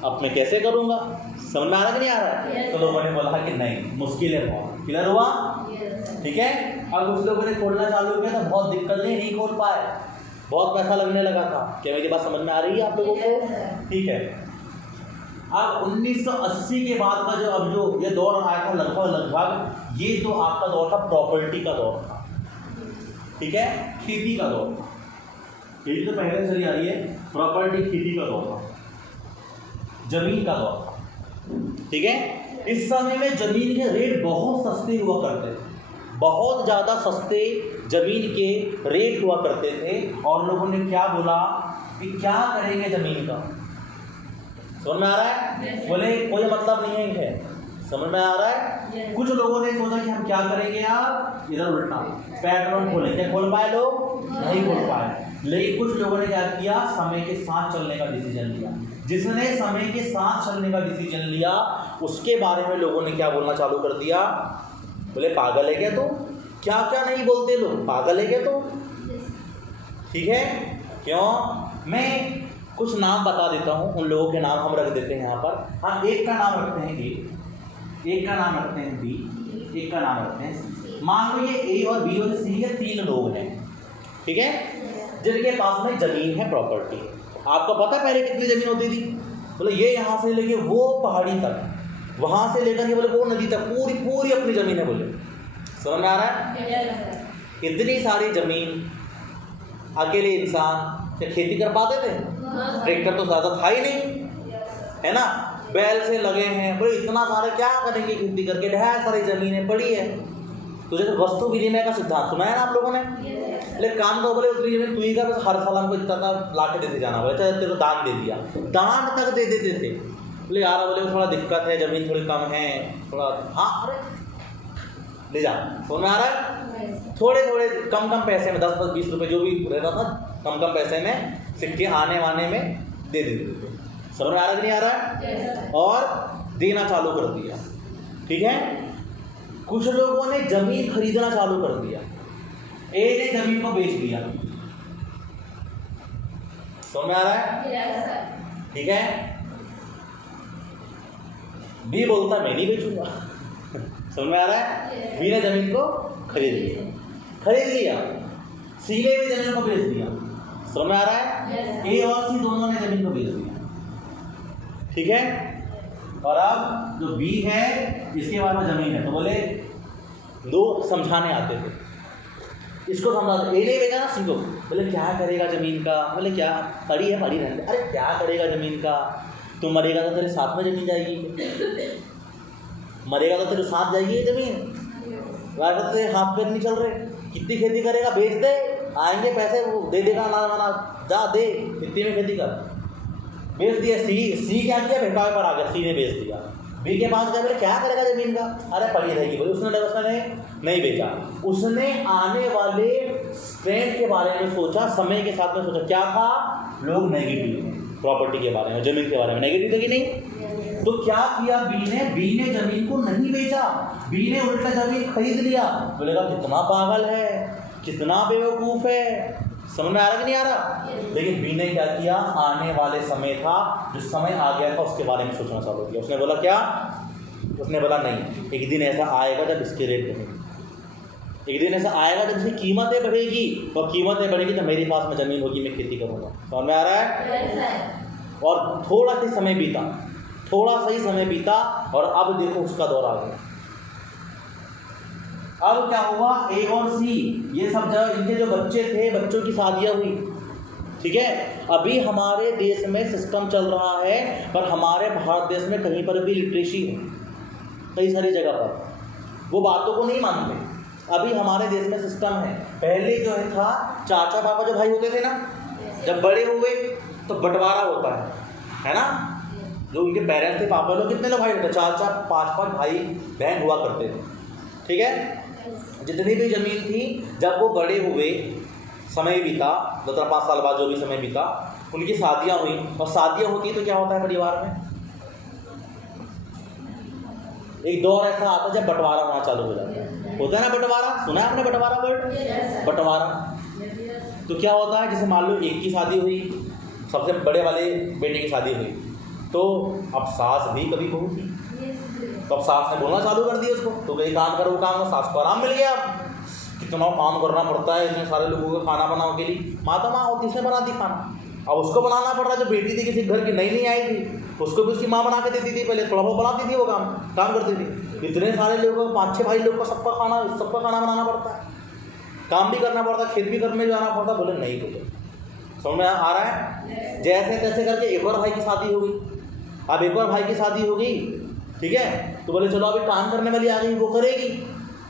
अब मैं कैसे करूँगा। समझ में आ रहा कि नहीं आ रहा है? तो लोगों ने बोला कि नहीं, मुश्किल है बहुत। क्लियर हुआ? ठीक है। अब कुछ लोगों ने खोलना चालू किया तो बहुत दिक्कत नहीं खोल पाए, बहुत पैसा लगने लगा था। क्या मेरी बात समझ में आ रही है आप लोगों को? ठीक है। अब 1980 के बाद का जो अब जो ये दौर आया था, लगभग ये तो आपका दौर था प्रॉपर्टी का दौर था। ठीक है, खेती का दौर था। खेती तो पहले चली आ रही है, प्रॉपर्टी खेती का दौर था, जमीन का दौर था। ठीक है, इस समय में जमीन के रेट बहुत सस्ते हुआ करते थे, बहुत ज़्यादा सस्ते जमीन के रेट हुआ करते थे। और लोगों ने क्या बोला कि क्या करेंगे जमीन का। समझ में आ रहा है? बोले कोई मतलब नहीं है। समझ में आ रहा है? कुछ लोगों ने सोचा कि हम क्या करेंगे यार, इधर उल्टा पेट्रोल खोलें। क्या खोल पाए लोग? नहीं खोल पाए। लेकिन कुछ लोगों ने क्या किया, समय के साथ चलने का डिसीजन लिया। जिसने समय के साथ चलने का डिसीजन लिया उसके बारे में लोगों ने क्या बोलना चालू कर दिया, बोले पागल है क्या तू, क्या क्या नहीं बोलते लोग, पागल है क्या तू। ठीक है, क्यों? मैं कुछ नाम बता देता हूँ, उन लोगों के नाम हम रख देते हैं यहाँ पर। हाँ, एक का नाम रखते हैं ए, एक का नाम रखते हैं बी, एक का नाम रखते हैं सी। मान लो ये ए और बी और सी के 3 लोग हैं, ठीक है, जिनके पास में जमीन है, प्रॉपर्टी। आपको पता है पहले कितनी जमीन होती थी? बोले ये यहाँ से लेके वो पहाड़ी तक, वहाँ से लेकर के बोले वो नदी तक, पूरी पूरी अपनी जमीन है। बोले समझ में आ रहा है? इतनी सारी जमीन अकेले इंसान क्या खेती कर पाते थे? ट्रैक्टर तो ज़्यादा था ही नहीं, है ना, बैल से लगे हैं। बोले इतना सारा क्या करेंगे खेती करके, ढेर सारी जमीनें पड़ी है। तो जैसे वस्तु विनिमय का सिद्धांत सुना है ना आप लोगों ने? लेकिन काम तो बोले उतनी जमीन तू ही कर, बस हर साल हमको इतना ला के देते जाना। बोले चाहे तेरे को दान दे दिया, दान तक दे देते थे। बोले यार, बोले थोड़ा दिक्कत है, जमीन थोड़ी कम है, थोड़ा हाँ अरे ले जा। समझ में आ रहा है? थोड़े थोड़े कम कम पैसे में, 10-20 रुपये जो भी रहता था, कम कम पैसे में सिक्के आने वाने में दे देते थे। समझ में आ रहा है कि नहीं आ रहा है? और देना चालू कर दिया। ठीक है, कुछ लोगों ने जमीन खरीदना चालू कर दिया। ए ने जमीन को बेच दिया। समझ में आ रहा है? ठीक है, बी बोलता मैं नहीं बेचूंगा। समझ में आ रहा है? बी ने जमीन को खरीद लिया, सी ने भी जमीन को बेच दिया। समझ में आ रहा है? ए और सी दोनों ने जमीन को बेच दिया। ठीक है, और अब जो बी है इसके बाद में जमीन है, तो बोले दो समझाने आते थे, इसको समझा। ए ने बेचा ना सी को, बोले क्या करेगा जमीन का? बोले क्या पड़ी है, पड़ी रहने। अरे क्या करेगा जमीन का, तू मरेगा तो तेरे साथ में जमीन जाएगी, मरेगा तो तेरे साथ जाएगी ये जमीन। वाइफ तेरे हाथ पैर नहीं चल रहे, कितनी खेती करेगा, बेच दे, आएंगे पैसे, वो दे देगा ना, जा दे, इतनी में खेती कर। बेच दिया। सी क्या किया, भेटा पर आ गया, सी ने बेच दिया। बी के पास गया, बोले क्या करेगा जमीन का? अरे पड़ी रहेगी। बोले उसने नहीं बेचा। उसने आने वाले स्ट्रेंथ के बारे में सोचा, समय के साथ में सोचा। क्या था? लोग नेगेटिव प्रॉपर्टी के बारे में, जमीन के बारे में नेगेटिव थे कि नहीं? तो क्या किया बी ने जमीन को नहीं बेचा, बी ने उल्टा जमीन खरीद लिया। बोलेगा कितना पागल है, कितना बेवकूफ़ है। समझ में आ रहा कि नहीं आ रहा? लेकिन बी ने क्या किया, आने वाले समय था, जो समय आ गया था उसके बारे में सोचना चालू किया। उसने बोला क्या? उसने बोला नहीं, एक दिन ऐसा आएगा जब इसके रेट बढ़ेगी, एक दिन ऐसा आएगा जब इसकी कीमतें बढ़ेगी, और कीमतें बढ़ेगी तो मेरे पास में ज़मीन होगी, मैं खेती करूँगा। समझ में आ रहा है? और थोड़ा सा समय बीता, और अब देखो उसका दौर आ गया। अब क्या हुआ, ए और सी ये सब जब इनके जो बच्चे थे, बच्चों की शादियां हुई। ठीक है, अभी हमारे देश में सिस्टम चल रहा है, पर हमारे भारत देश में कहीं पर भी लिटरेसी है, कई सारी जगह पर वो बातों को नहीं मानते। अभी हमारे देश में सिस्टम है। पहले जो है था, चाचा पापा जो भाई होते थे ना, जब बड़े हुए तो बंटवारा होता है ना। जो उनके पेरेंट्स थे, पापा लोग, कितने लोग भाई होते, 4-4 5-5 भाई बहन हुआ करते थे। ठीक है, जितनी भी ज़मीन थी, जब वो बड़े हुए, समय बीता, 5 साल बाद जो भी समय बीता, उनकी शादियां हुई। और शादियां होती तो क्या होता है परिवार में, एक दौर ऐसा आता है जब बंटवारा होना चालू हो जाता है। होता है ना बंटवारा, सुना है आपने बंटवारा वर्ड? बंटवारा तो क्या होता है, जैसे मान लो एक की शादी हुई, सबसे बड़े वाले बेटे की शादी हुई, तो अब सास भी कभी बहू थी, तो अब सास ने बोलना चालू कर दिया उसको, तो कहीं काम करो काम, सास को आराम मिल गया। अब कितना काम करना पड़ता है, इतने सारे लोगों को खाना बनाओ के लिए, माता माँ होती इसने बनाती खाना, अब उसको बनाना पड़ रहा है। जो बेटी थी किसी घर की नई आई थी, उसको भी उसकी माँ बना के देती थी, पहले थोड़ा बहुत बनाती थी, वो काम करती थी। इतने सारे लोगों को, 5-6 भाई लोग को सबका खाना बनाना पड़ता है, काम भी करना पड़ता है, खेत भी करने जाना पड़ता। बोले नहीं, बोले समझ में आ रहा है? जैसे तैसे करके एक और भाई की शादी हो गई। अब एक और भाई की शादी हो गई, ठीक है, तो बोले चलो अभी काम करने वाली आ गई, वो करेगी।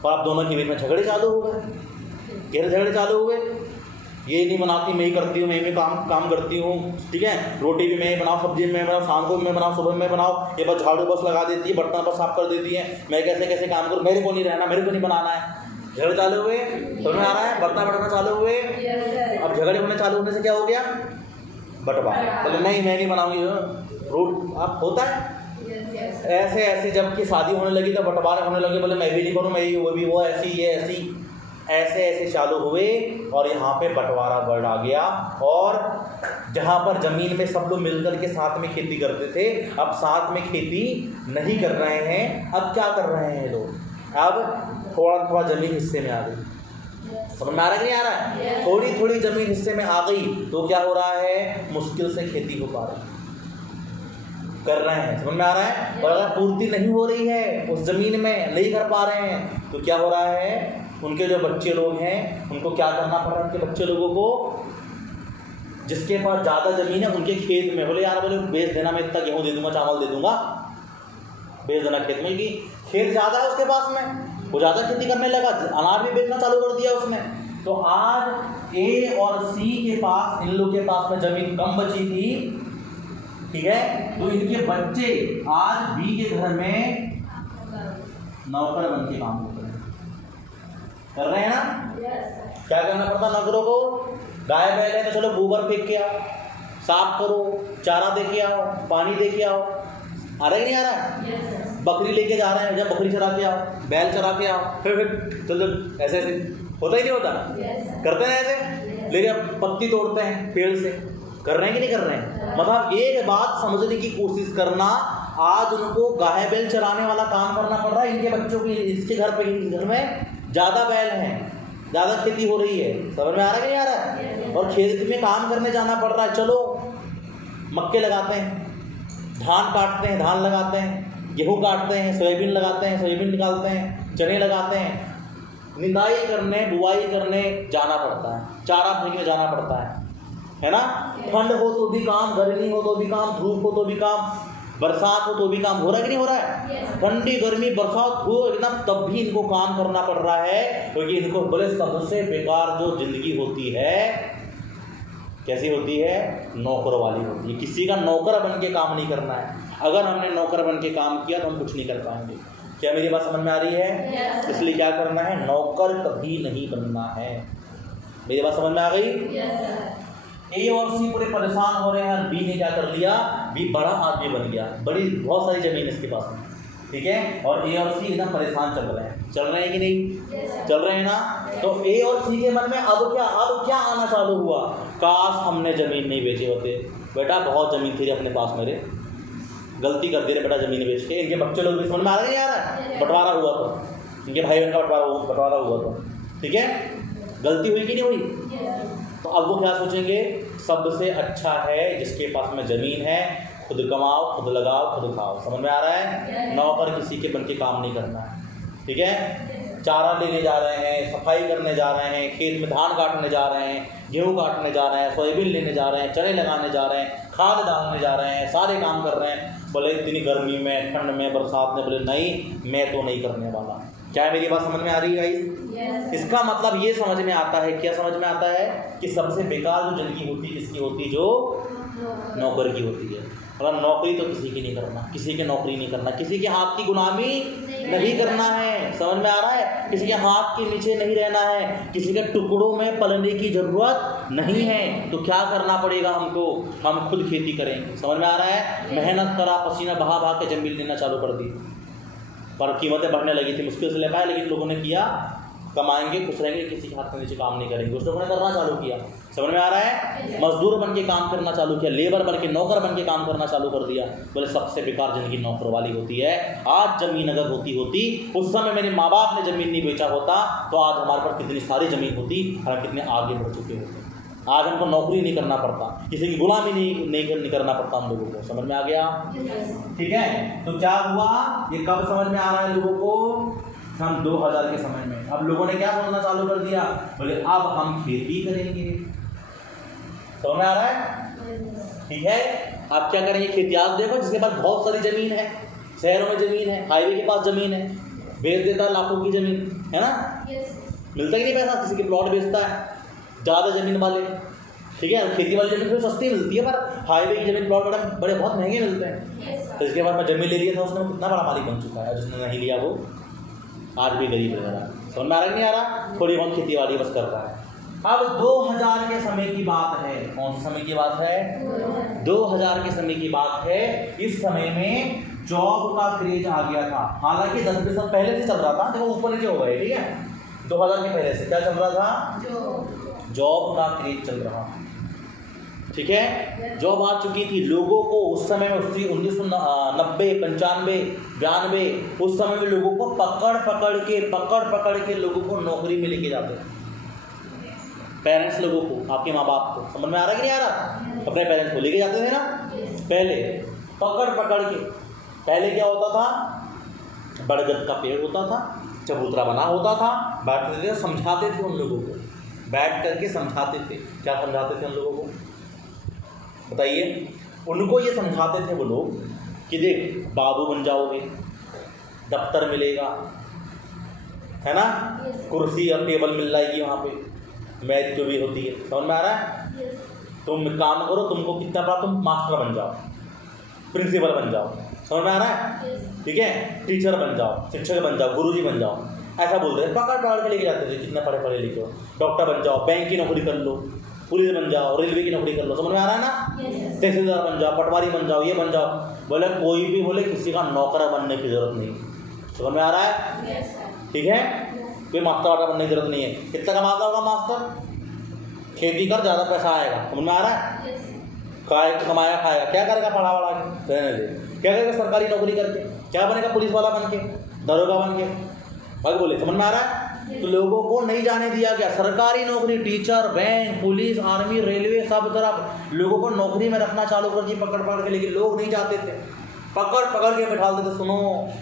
और अब दोनों के बीच में झगड़े चालू हो गए, गहरे झगड़े चालू हुए। ये नहीं बनाती, मैं ही करती हूँ, मैं काम करती हूँ, ठीक है, रोटी भी मैं ही बनाऊँ, सब्जी भी मैं बनाऊँ, शाम को भी मैं बनाऊँ, सुबह में बनाऊँ, ये बस झाड़ू बस लगा देती है, बर्तन बस साफ कर देती है, मैं कैसे कैसे काम करूँ, मेरे को नहीं रहना, मेरे को नहीं बनाना है। झगड़े चालू हुए, समझ में आ रहा है, बर्तन बटना चालू हुए। अब झगड़े होने चालू होने से क्या हो गया, बंटवारा। बोले नहीं मैं नहीं बनाऊंगी, रोट अब होता है ऐसे ऐसे। जबकि शादी होने लगी तो बंटवारे होने लगे, बोले मैं भी नहीं करूँ, मैं वो भी, वो ऐसी ये ऐसी, ऐसे ऐसे चालू हुए और यहाँ पे बंटवारा वर्ड आ गया। और जहाँ पर ज़मीन में सब लोग मिलकर के साथ में खेती करते थे, अब साथ में खेती नहीं कर रहे हैं। अब क्या कर रहे हैं लोग, अब थोड़ा थोड़ा ज़मीन हिस्से में आ गई। समझ में आ रहा है कि नहीं आ रहा है? थोड़ी थोड़ी ज़मीन हिस्से में आ गई तो क्या हो रहा है, मुश्किल से खेती हो पा रही कर रहे हैं। समझ में आ रहा है? और अगर पूर्ति नहीं हो रही है उस ज़मीन में, नहीं कर पा रहे हैं, तो क्या हो रहा है, उनके जो बच्चे लोग हैं उनको क्या करना पड़ रहा है, उनके बच्चे लोगों को, जिसके पास ज़्यादा ज़मीन है उनके खेत में, बोले यार बोले बेच देना, मैं इतना गेहूँ दे दूँगा, चावल दे दूँगा, बेच देना खेत में, कि खेत ज़्यादा है उसके पास में, वो ज़्यादा खेती करने लगा, अनाज भी बेचना चालू कर दिया उसने। तो आज ए और सी के पास, इन लोग के पास में ज़मीन कम बची थी, ठीक है, तो इनके बच्चे आज बी के घर में नौकर बन के काम कर रहे हैं ना। क्या करना पड़ता नौकरों को, गाय बैल है तो चलो गोबर फेंक के आओ, साफ करो, चारा दे के आओ, पानी दे के आओ, आ रहा है नहीं आ रहा है? बकरी लेके जा रहे हैं, जब बकरी चरा के आओ, बैल चरा के आओ, फिर चलो ऐसे ऐसे होता ही नहीं होता, करते हैं ऐसे, लेके पत्ती तोड़ते हैं पेड़ से, कर रहे हैं कि नहीं कर रहे हैं? मतलब एक बात समझने की कोशिश करना, आज उनको गाय बैल चराने वाला काम करना पड़ रहा है, इनके बच्चों की, इसके घर पे, घर में ज़्यादा बैल हैं, ज़्यादा खेती हो रही है। समझ में आ रहा है कि नहीं आ रहा है? और खेत में काम करने जाना पड़ रहा है, चलो मक्के लगाते हैं, धान काटते हैं, धान लगाते हैं, गेहूँ काटते हैं, सोयाबीन लगाते हैं, सोयाबीन निकालते हैं, चने लगाते हैं, निंदाई करने, बुआई करने जाना पड़ता है, चारा फेंकने जाना पड़ता है ना। ठंड हो तो भी काम, गर्मी हो तो भी काम, धूप हो तो भी काम, बरसात हो तो भी काम, हो रहा है कि नहीं हो रहा है? ठंडी गर्मी बरसात हो एकदम, तब भी इनको काम करना पड़ रहा है, क्योंकि इनको बोले सबसे बेकार जो जिंदगी होती है कैसी होती है, नौकर वाली होती है। किसी का नौकर बन के काम नहीं करना है। अगर हमने नौकर बन के काम किया तो हम कुछ नहीं कर पाएंगे। क्या मेरी बात समझ में आ रही है? इसलिए क्या करना है, नौकर कभी नहीं बनना है। मेरी बात समझ में आ गई? ए और सी पूरे परेशान हो रहे हैं, बी ने क्या कर लिया, बी बड़ा आदमी बन गया, बड़ी बहुत सारी जमीन इसके पास में, ठीक है, और ए और सी एकदम परेशान चल रहे हैं कि नहीं चल रहे हैं ना। तो ए और सी के मन में अब क्या आना चालू हुआ, काश हमने ज़मीन नहीं बेचे होते, बेटा बहुत ज़मीन थी अपने पास, मेरे गलती कर दी रे बेटा ज़मीन बेच के। इनके बच्चे लोग भी समझ में आ रहा है, बंटवारा हुआ तो, इनके भाई बहन का बंटवारा हुआ तो, ठीक है, गलती हुई कि नहीं हुई? तो अब वो क्या सोचेंगे, सबसे अच्छा है जिसके पास में ज़मीन है, खुद कमाओ, खुद लगाओ, खुद खाओ। समझ में आ रहा है? नौकर किसी के बन के काम नहीं करना है, ठीक है। चारा लेने जा रहे हैं, सफाई करने जा रहे हैं, खेत में धान काटने जा रहे हैं, गेहूँ काटने जा रहे हैं, सोयाबीन लेने जा रहे हैं, चने लगाने जा रहे हैं, खाद डालने जा रहे हैं, सारे काम कर रहे हैं। बोले इतनी गर्मी में, ठंड में, बरसात में, बोले नहीं मैं तो नहीं करने वाला। क्या मेरी बात समझ में आ रही है गाइस? इसका मतलब ये समझ में आता है, क्या समझ में आता है, कि सबसे बेकार जो जिंदगी होती है किसकी होती है, जो नौकर की होती है। मतलब नौकरी तो किसी की नहीं करना, किसी की नौकरी नहीं करना, किसी के हाथ की गुलामी नहीं करना है। समझ में आ रहा है? किसी के हाथ के नीचे नहीं रहना है, किसी के टुकड़ों में पलने की जरूरत नहीं है। तो क्या करना पड़ेगा हमको, हम खुद खेती करेंगे। समझ में आ रहा है? मेहनत करा, पसीना बहा बहा के जमीन लेना चालू कर दी, पर कीमतें बढ़ने लगी थी, मुश्किल से ले पाए, लेकिन लोगों ने किया, कमाएंगे, खुश रहेंगे, किसी के हाथ के नीचे काम नहीं करेंगे, उस लोगों ने करना चालू किया। समझ में आ रहा है? मजदूर बन के काम करना चालू किया, लेबर बन के, नौकर बन के काम करना चालू कर दिया। बोले सबसे बेकार जिंदगी नौकर वाली होती है। आज ज़मीन अगर होती उस समय मेरे माँ बाप ने ज़मीन नहीं बेचा होता तो आज हमारे पास कितनी सारी ज़मीन होती, हम कितने आगे बढ़ चुके होते। आज हमको नौकरी नहीं करना पड़ता, किसी की गुलामी नहीं करना पड़ता हम लोगों को। समझ में आ गया? ठीक है। तो क्या हुआ, ये कब समझ में आ रहा है लोगों को, हम 2000 के समय में। अब लोगों ने क्या बोलना चालू कर दिया, बोले अब हम खेती करेंगे। समझ में आ रहा है? ठीक है। आप क्या करेंगे, खेती। आप देखो जिसके पास बहुत सारी ज़मीन है, शहरों में ज़मीन है, हाईवे के पास ज़मीन है, बेच देता है लाखों की ज़मीन, है ना, मिलता ही नहीं पैसा, किसी के प्लॉट बेचता है, ज़्यादा ज़मीन वाले, ठीक है, खेती वाली ज़मीन थोड़ी सस्ती मिलती है, पर हाईवे की ज़मीन प्लॉट बड़े बहुत महंगे मिलते हैं। तो इसके बाद में ज़मीन ले लिया था उसने, कितना बड़ा मालिक बन चुका है। जिसने नहीं लिया वो आज भी गरीब है। समझ में आ रहा नहीं आ रहा? थोड़ी बहुत खेती बाड़ी बस कर रहा है। अब 2000 के समय की बात है। कौन से समय की बात है? 2000 के समय की बात है। इस समय में जॉब का क्रेज आ गया था। हालांकि 10 साल पहले से चल रहा था, देखो ऊपर नीचे हो गए, ठीक है। 2000 के पहले से क्या चल रहा था? जॉब का क्रेज चल रहा, ठीक है। जॉब आ चुकी थी लोगों को उस समय में, 1990, 95, 92, उस समय में लोगों को पकड़ पकड़ के लोगों को नौकरी में लेके जाते थे। पेरेंट्स लोगों को, आपके माँ बाप को, समझ में आ रहा है कि नहीं आ रहा? अपने पेरेंट्स को लेके जाते थे ना पहले, पकड़ के। पहले क्या होता था? बरगद का पेड़ होता था, चबूतरा बना होता था, बैठते थे, समझाते थे उन लोगों को, बैठ करके समझाते थे। क्या समझाते थे उन लोगों को बताइए? उनको ये समझाते थे वो लोग कि देख बाबू बन जाओगे, दफ्तर मिलेगा, है ना, कुर्सी और टेबल मिल जाएगी वहाँ पे, मैच जो भी होती है, समझ में आ रहा है? तुम काम करो, तुमको कितना पड़ा, तुम मास्टर बन जाओ, प्रिंसिपल बन जाओ, समझ में आ रहा है? ठीक है, टीचर बन जाओ, शिक्षक बन जाओ, गुरुजी बन जाओ, ऐसा बोलते थे। पकड़ के लेके जाते थे, कितना पढ़े लिखे हो, डॉक्टर बन जाओ, बैंक की नौकरी कर लो, पुलिस बन जाओ, रेलवे की नौकरी कर लो, समझ में आ रहा है ना? तहसीलदार बन जाओ, पटवारी बन जाओ, ये बन जाओ। बोले कोई भी बोले किसी का नौकर बनने की जरूरत नहीं, समझ में आ रहा है? ठीक है, कोई मास्टर बनने की जरूरत नहीं है। कितना कमाता होगा मास्टर? खेती कर, ज़्यादा पैसा आएगा, समझ में आ रहा है? कमाया खाएगा, क्या करेगा? पढ़ा वढ़ा के रहने दे। क्या करेगा? सरकारी नौकरी करके क्या बनेगा? पुलिस वाला बन के, दरोगा बन के, भाई बोले, समझ में आ रहा है? तो लोगों को नहीं जाने दिया गया। सरकारी नौकरी, teacher, bank, police, army, railway, सब तरफ लोगों को नौकरी में रखना चालू कर दी, पकड़ के। लेकिन लोग नहीं जाते थे, पकड़ के बैठा देते थे। सुनो,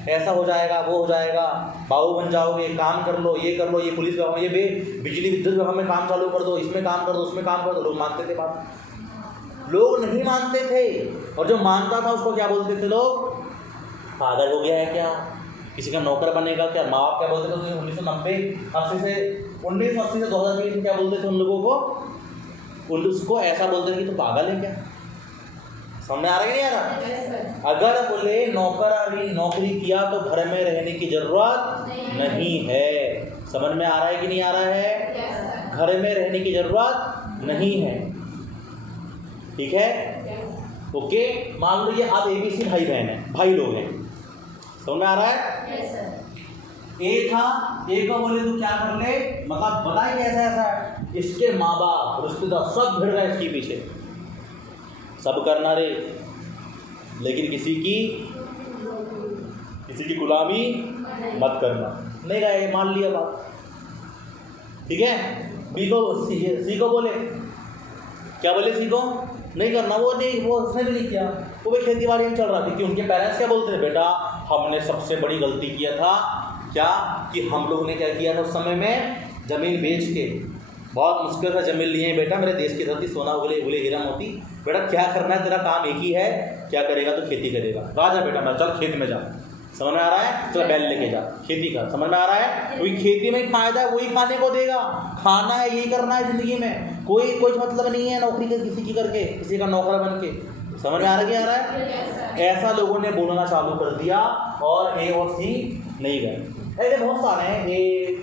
ऐसा हो जाएगा, वो हो जाएगा, बाबू बन जाओगे, काम कर लो, ये कर लो, ये पुलिस विभाग, ये बिजली विद्युत विभाग में काम चालू कर दो, इसमें काम कर दो, उसमें काम कर दो। लोग मानते थे बात? लोग नहीं मानते थे। और जो मानता था उसको क्या बोलते थे लोग? पागल हो गया है क्या, किसी का नौकर बनेगा क्या? माँ बाप क्या बोलते थे 1980 से 2020 में? क्या बोलते थे उन लोगों को? उसको ऐसा बोलते थे कि तो पागल है क्या? समझ आ रहा है नहीं आ रहा? अगर बोले नौकरी किया तो घर में रहने की जरूरत नहीं है। समझ में आ रहा है कि नहीं आ रहा है? घर में रहने की जरूरत नहीं है, ठीक है, ओके। मान लो ये आप ABC भाई बहन है, भाई लोग हैं, समझ में आ रहा है? ए था, ए को बोले तू क्या कर ले, मतलब बताइए कैसा ऐसा है। इसके माँ बाप, रिश्तेदार सब भिड़ गए इसके पीछे, सब करना रे, लेकिन किसी की गुलामी मत करना। नहीं रहे, मान लिया बात, ठीक है। सी को बोले, क्या बोले? सी को नहीं करना, वो उसने भी नहीं किया, वो भी खेती बाड़ी में चल रहा, क्योंकि उनके पेरेंट्स क्या बोलते थे? बेटा हमने सबसे बड़ी गलती किया था, क्या कि हम लोग ने क्या किया था उस समय में, ज़मीन बेच के, बहुत मुश्किल से ज़मीन लिए हैं बेटा, मेरे देश की धरती सोना उगले हीरा मोती, बेटा क्या करना है, तेरा काम एक ही है, क्या करेगा तो खेती करेगा। राजा बेटा मैं चल खेत में जा, समझ में आ रहा है? चल बैल लेके जा, खेती कर, समझ में आ रहा है? कोई खेती में फायदा है, वही खाने को देगा, खाना है, यही करना है ज़िंदगी में, कोई मतलब नहीं है नौकरी किसी की करके, किसी का नौकर बन के। समझ में आ रहा है? ऐसा लोगों ने बोलना चालू कर दिया, और ए और सी नहीं गए। ऐसे बहुत सारे हैं,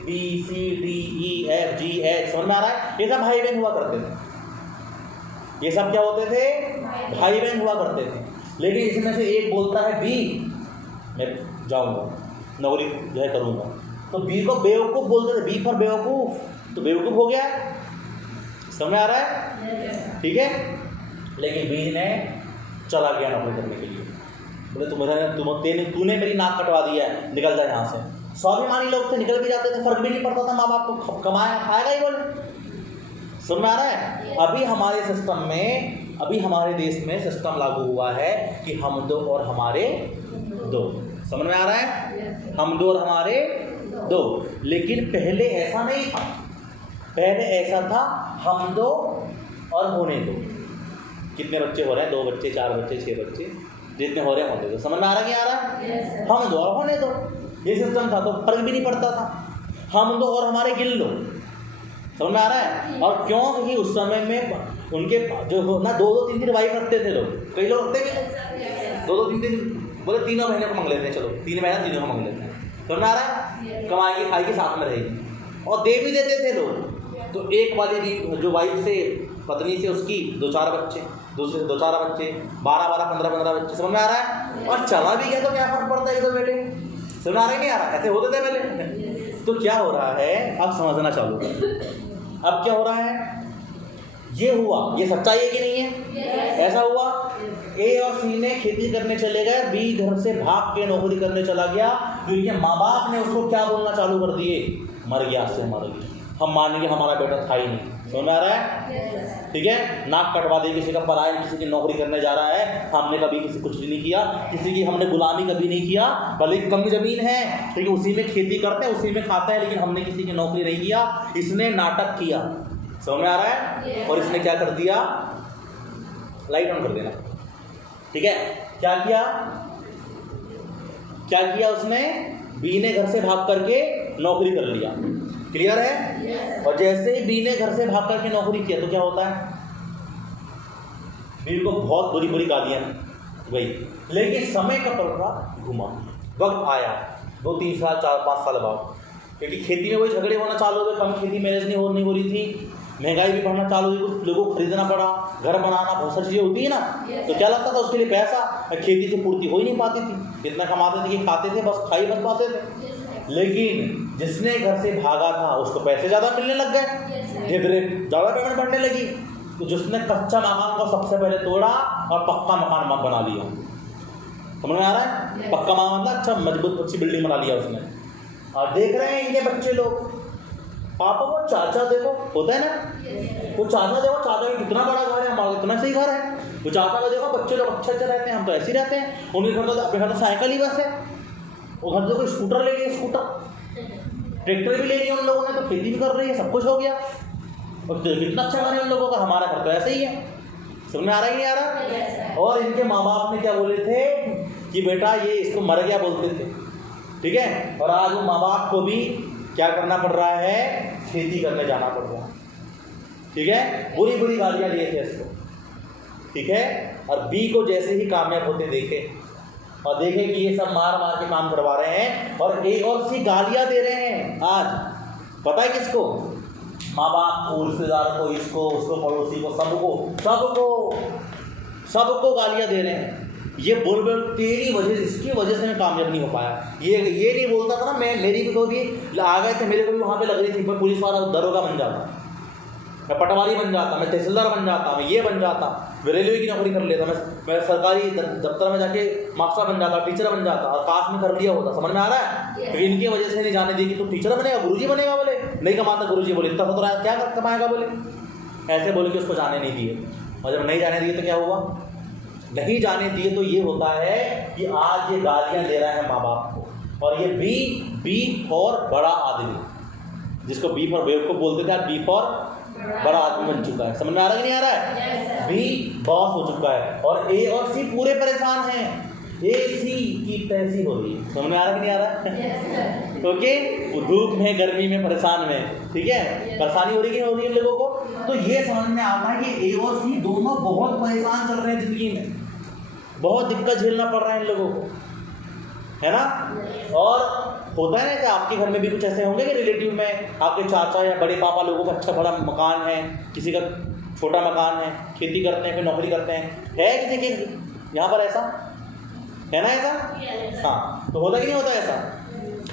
ABCDEFGH, समझ में आ रहा है? ये सब भाई बहन हुआ करते थे, ये सब क्या होते थे? भाई बहन हुआ करते थे। लेकिन इसमें से एक बोलता है बी, मैं जाऊंगा नौकरी जो है करूंगा, तो बी को बेवकूफ़ बोलते थे, बी फॉर बेवकूफ़, तो बेवकूफ़ हो गया, समझ में आ रहा है? ठीक है। लेकिन बी ने चला गया नौकरी करने के लिए, बोले तूने मेरी नाक कटवा दिया है, निकल जा यहाँ से। स्वाभिमानी लोग थे, निकल भी जाते थे, फर्क भी नहीं पड़ता था, माँ बाप को कमाया खाएगा ही बोले। समझ में आ रहा है? अभी हमारे सिस्टम में, अभी हमारे देश में सिस्टम लागू हुआ है कि हम दो और हमारे दो, समझ में आ रहा है? हम दो और हमारे दो। लेकिन पहले ऐसा नहीं था, पहले ऐसा था हम दो और होने दो। कितने बच्चे हो रहे हैं? 2 बच्चे, 4 बच्चे, 6 बच्चे, जितने हो रहे हैं होने दो। समझ में आ रहा है? नहीं आ रहा? हम दो और होने दो, ये सिस्टम था, तो फर्क भी नहीं पड़ता था। हम दो और हमारे गिन लो, समझ में आ रहा है? और क्यों? क्योंकि उस समय में उनके जो ना 2-2-3-3 वाइफ रखते थे लोग, कई लोग रखते हैं 2-2-3-3, बोले 3 महीने को मांग लेते हैं, चलो 3 महीना 3 को मांग लेते हैं, समझ में आ रहा है? कमाएंगे खाएंगे साथ में रहेगी, और दे भी देते थे लोग। तो एक वाली जो वाइफ से, पत्नी से उसकी 2-4 बच्चे, दूसरे से 2-4 बच्चे, 12-12, 15-15 बच्चे, समझ में आ रहा है? और चला भी गया तो क्या फर्क पड़ता है, 1-2 बेटे, समझ में आ रहा है? नहीं आ रहा? ऐसे होते थे पहले। तो क्या हो रहा है अब समझना चालू। अब क्या हो रहा है, ये हुआ, ये सच्चाई है कि नहीं है? ऐसा हुआ, ए और सी ने खेती करने चले गए, बी घर से भाग के नौकरी करने चला गया, क्योंकि माँ बाप ने उसको क्या बोलना चालू कर दिए, मर गया से मर गया, हम मानेंगे हमारा बेटा था ही नहीं। समझ में आ रहा है? ठीक है, नाक कटवा दे किसी का, पराया किसी की नौकरी करने जा रहा है, हमने कभी किसी कुछ भी नहीं किया, किसी की हमने गुलामी कभी नहीं किया, भले कम जमीन है क्योंकि उसी में खेती करते हैं, उसी में खाते हैं, लेकिन हमने किसी की नौकरी नहीं किया। इसने नाटक किया, समझ में आ रहा है? और इसने क्या कर दिया, लाइट ऑन कर देना, ठीक है? क्या किया, क्या किया उसने, बी ने घर से भाग करके नौकरी कर लिया, क्लियर है? और जैसे ही बी ने घर से भाग करके नौकरी किया तो क्या होता है, बी को बहुत बुरी बुरी गालियां गई, लेकिन समय का पलड़ा घुमा, वक्त आया 2-3 साल 4-5 साल बाद, क्योंकि खेती में वही झगड़े होना चालू हो गए, कम खेती मैनेज नहीं हो रही थी, महंगाई भी बढ़ना चालू हुई, कुछ लोगों को खरीदना पड़ा, घर बनाना, बहुत सारी चीज़ें होती है ना, तो क्या लगता था उसके लिए पैसा, खेती से पूर्ति हो ही नहीं पाती थी, इतना कमाते थे कि खाते थे बस, खाई बस पाते थे। लेकिन जिसने घर से भागा था उसको पैसे ज़्यादा मिलने लग गए, धीरे ज़्यादा पेमेंट बढ़ने लगी, तो जिसने कच्चा मकान को सबसे पहले तोड़ा और पक्का मकान बना लिया, समझ में आ रहा है? पक्का मकान मतलब अच्छा मजबूत अच्छी बिल्डिंग बना लिया उसने। और देख रहे हैं इनके बच्चे लोग, पापा वो चाचा देखो, होता है ना, वो चाचा देखो, चाचा का कितना बड़ा घर है, हमारा कितना सही घर है, वो चाचा का देखो बच्चे लोग अच्छे रहते हैं, हम तो ऐसे ही रहते हैं, उनके घर तो अपने घर तो साइकिल ही बस है, वो घर तो कोई स्कूटर ले लिया, स्कूटर, ट्रैक्टर भी ले लिया उन लोगों ने, तो खेती भी कर रही है, सब कुछ हो गया, और कितना अच्छा घर है उन लोगों का, हमारा घर तो ऐसे ही है। समझ में आ रहा है कि नहीं आ रहा? और इनके माँ बाप ने क्या बोले थे कि बेटा ये इसको मर गया बोलते थे, ठीक है? और आज वो माँ बाप को भी क्या करना पड़ रहा है, खेती करने जाना पड़ रहा है, ठीक है? बुरी बुरी गालियाँ दिए थे इसको, ठीक है? और बी को जैसे ही कामयाब होते देखे और देखे कि ये सब मार मार के काम करवा रहे हैं, और ए और सी गालियाँ दे रहे हैं, आज पता है किसको, माँ बाप को, रिश्तेदार को, इसको उसको, पड़ोसी को, सबको गालियाँ दे रहे हैं। ये बोल बोल तेरी वजह, इसकी वजह से मैं कामयाब नहीं हो पाया, ये नहीं बोलता था ना, मेरी भी तो भी आ गए थे, मेरे को भी वहाँ पे लग रही थी, मैं पुलिस वाला दरोगा बन जाता, मैं पटवारी बन जाता, मैं तहसीलदार बन जाता, मैं ये बन जाता, मैं रेलवे की नौकरी कर लेता, मैं सरकारी दफ्तर में जाके मास्टर बन जाता, टीचर बन जाता, और काश में कर लिया होता। समझ में आ रहा है? तो इनकी वजह से नहीं जाने दी कि तू टीचर बनेगा, गुरुजी बनेगा, बोले नहीं कमाता, गुरुजी बोले इतना तो क्या कमाएगा, बोले ऐसे बोले कि उसको जाने नहीं दिए। और जब नहीं जाने दिए तो क्या हुआ, नहीं जाने दिए तो ये होता है कि आज ये गालियाँ दे रहा है माँ बाप को, और ये बी फॉर बड़ा आदमी, जिसको बी फॉर बेवकूफ बोलते थे, आज बी फॉर बड़ा आदमी बन चुका है। समझ में आ रहा है कि नहीं आ रहा है? बी बॉस हो चुका है, और ए और सी पूरे परेशान हैं, ए सी की तैसी हो रही है। समझ में आ रहा है कि नहीं आ रहा है? ओके, धूप में, गर्मी में, परेशान में, ठीक है, परेशानी हो रही है, इन लोगों को। तो ये समझ में आता है कि ए और सी दोनों बहुत परेशान चल रहे हैं जिंदगी में, बहुत दिक्कत झेलना पड़ रहा है इन लोगों को, है ना? और होता है ना कि आपके घर में भी कुछ ऐसे होंगे कि रिलेटिव में आपके चाचा या बड़े पापा लोगों का अच्छा बड़ा मकान है, किसी का छोटा मकान है, खेती करते हैं, फिर नौकरी करते हैं, है किसी के यहाँ पर ऐसा है ना, ऐसा? हाँ, तो होता कि नहीं होता ऐसा?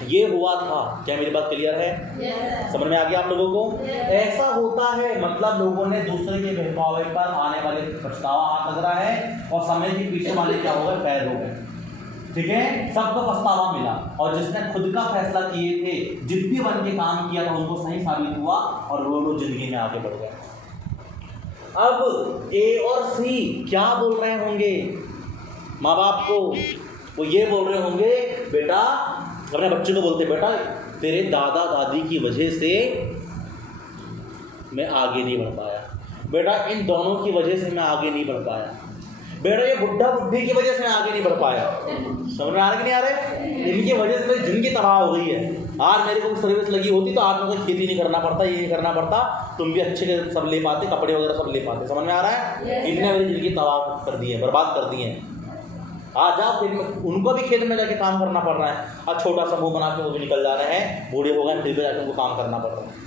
ये हुआ था, क्या मेरी बात क्लियर है? समझ में आ गया आप लोगों को? ऐसा होता है, मतलब लोगों ने दूसरे के बहकावे पर आने वाले पछतावा हाथ लग रहा है, और समय के पीछे वाले क्या हो गए, पैर हो गए, ठीक है? सबको पछतावा मिला, और जिसने खुद का फैसला किए थे, जिद्दी बन के काम किया था, उनको सही साबित हुआ, और वो लोग जिंदगी में आगे बढ़ गए। अब ए और सी क्या बोल रहे होंगे माँ बाप को? वो ये बोल रहे होंगे, बेटा, अपने बच्चे को बोलते, बेटा तेरे दादा दादी की वजह से मैं आगे नहीं बढ़ पाया, बेटा इन दोनों की वजह से मैं आगे नहीं बढ़ पाया, बेटा ये बुढ़ा बुढ़ी की वजह से मैं आगे नहीं बढ़ पाया। समझ में आ रहा कि नहीं आ रहा? इनकी वजह से मेरी जिंदगी तबाह हो गई है। आज मेरे को सर्विस लगी होती तो आज मेरे को खेती नहीं करना पड़ता, ये नहीं करना पड़ता, तुम भी अच्छे के सब ले पाते, कपड़े वगैरह सब ले पाते। समझ में आ रहा है? इतने मेरी जिंदगी तबाह कर दी है, बर्बाद कर दी है। आज जाओ खेत में, उनको भी खेत में जाके काम करना पड़ रहा है। आज छोटा सा मुंह बना के वो भी निकल जा रहे हैं, बूढ़े हो गए फिर भी जाके उनको काम करना पड़ रहा है।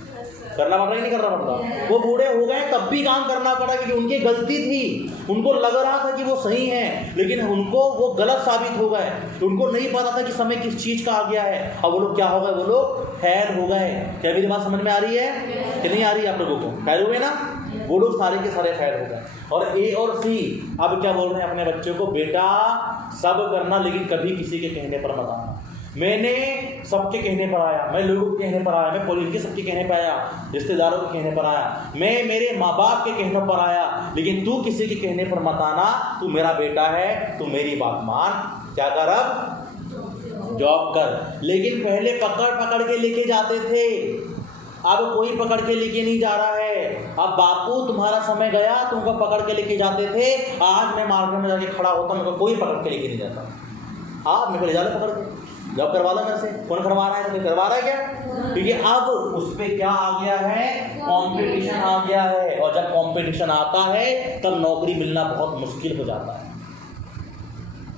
करना पड़ रहा है नहीं करना पड़ रहा? वो बूढ़े हो गए तब भी काम करना पड़ा क्योंकि उनकी गलती थी। उनको लग रहा था कि वो सही है, लेकिन उनको वो गलत साबित हो गए। उनको नहीं पता था कि समय किस चीज़ का आ गया है। अब वो लोग क्या हो गए? वो लोग खैर हो गए। क्या मेरी बात समझ में आ रही है कि नहीं आ रही है? आप लोगों को खैर हुए ना? वो लोग सारे के सारे खैर हो गए। और ए और सी अब क्या बोल रहे हैं अपने बच्चों को? बेटा सब करना लेकिन कभी किसी के कहने पर मत आना। मैंने सबके कहने पर आया, मैं लोगों के कहने पर आया, मैं कॉलेज के सबके कहने पर आया, रिश्तेदारों के कहने पर आया, मैं मेरे माँ बाप के कहने पर आया, लेकिन तू किसी के कहने पर मत आना। तू मेरा बेटा है, तू मेरी बात मान। क्या कर? अब जॉब कर। लेकिन पहले पकड़ पकड़ के लेके जाते थे, अब कोई पकड़ के लेके नहीं जा रहा है। अब बापू तुम्हारा समय गया, तुमको पकड़ के लेके जाते थे। आज मैं मार्केट में जाके खड़ा होता, मेरे को कोई पकड़ के लेके नहीं जाता। आप मेरे को ले जा लो पकड़ के, जॉब करवा लो मेरे से। कौन करवा रहा है? तो करवा रहा है क्या? क्योंकि अब उस पर क्या आ गया है? कंपटीशन आ गया है। और जब कंपटीशन आता है तब नौकरी मिलना बहुत मुश्किल हो जाता है।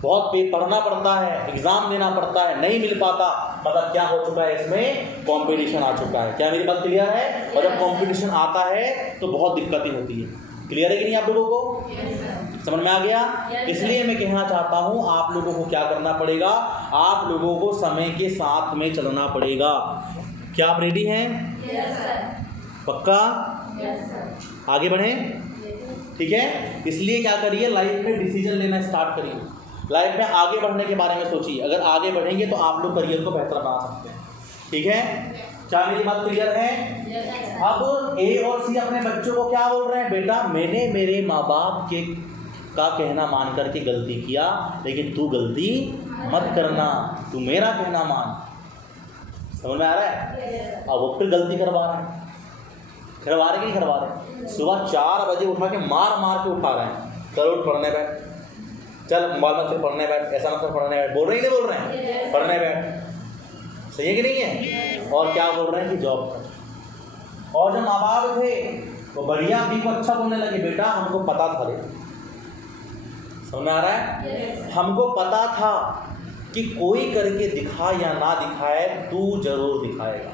बहुत पढ़ना पड़ता है, एग्जाम देना पड़ता है, नहीं मिल पाता। मतलब क्या हो चुका है? इसमें कंपटीशन आ चुका है। क्या मेरी बात क्लियर है? और जब कंपटीशन आता है तो बहुत दिक्कतें होती है। क्लियर है कि नहीं आप लोगों को? समझ में आ गया? इसलिए मैं कहना चाहता हूं आप लोगों को क्या करना पड़ेगा? आप लोगों को समय के साथ में चलना पड़ेगा। क्या आप रेडी हैं? पक्का? आगे बढ़ें? ठीक है। इसलिए क्या करिए, लाइफ में डिसीजन लेना स्टार्ट करिए। लाइफ में आगे बढ़ने के बारे में सोचिए। अगर आगे बढ़ेंगे तो आप लोग करियर को बेहतर बना सकते हैं। ठीक है? क्या मेरी बात क्लियर है? अब ए और सी अपने बच्चों को क्या बोल रहे हैं? बेटा मैंने मेरे माँ बाप के का कहना मान करके गलती किया, लेकिन तू गलती मत करना, तू मेरा कहना मान। समझ में आ रहा है? अब वो फिर गलती करवा रहे हैं। करवा रहे कि नहीं करवा रहे? सुबह 4 बजे उठा के मार मार के उठा रहे हैं। चलो उठ पढ़ने बैठ, चल मोबाइल मत फिर पढ़ने बैठ, ऐसा मत पढ़ने बैठ। बोल रहे ही नहीं बोल रहे हैं? पढ़ने बैठ। सही है कि नहीं है? और क्या बोल रहे हैं कि जॉब कर। और जो माँ बाप थे वो बढ़िया भी को अच्छा बोलने लगे, बेटा हमको पता था रे। समझ में आ रहा है? हमको पता था कि कोई करके दिखा या ना दिखाए, तू जरूर दिखाएगा।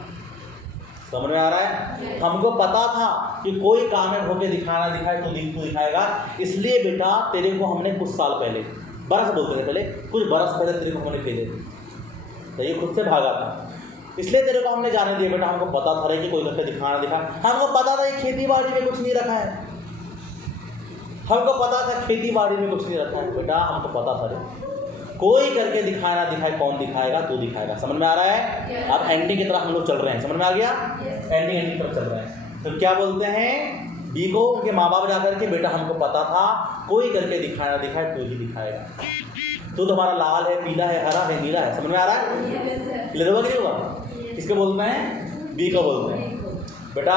समझ में आ रहा है? हमको पता था कि कोई कामयाब होकर दिखाना दिखाए तो तू दिखाएगा। इसलिए बेटा तेरे को हमने कुछ साल पहले, बरस बोलते थे पहले, कुछ बरस पहले तेरे को हमने भेजे थे, तो ये खुद से भागा था। इसलिए तेरे को हमने जाने दिया। बेटा हमको पता था कि कोई करके दिखाना दिखाए। हमको पता था कि खेती बाड़ी में कुछ नहीं रखा है। हमको पता था खेती बाड़ी में कुछ नहीं रखा है। बेटा हमको पता था रे, कोई करके दिखाना दिखाए, कौन दिखाएगा? तू दिखाएगा। समझ में आ रहा है? अब एंडिंग की तरफ हम लोग चल रहे हैं। समझ में आ गया? एंडिंग की तरफ चल रहे हैं। तो क्या बोलते हैं? बी को उनके माँ बाप जाकर के, बेटा हमको पता था कोई करके दिखाना दिखाए, तू ही दिखाएगा। तो तुम्हारा लाल है, पीला है, हरा है, नीला है। समझ में आ रहा है? क्लियर होगा कि नहीं होगा? किसको बोलते हैं? बी को बोलते हैं। बेटा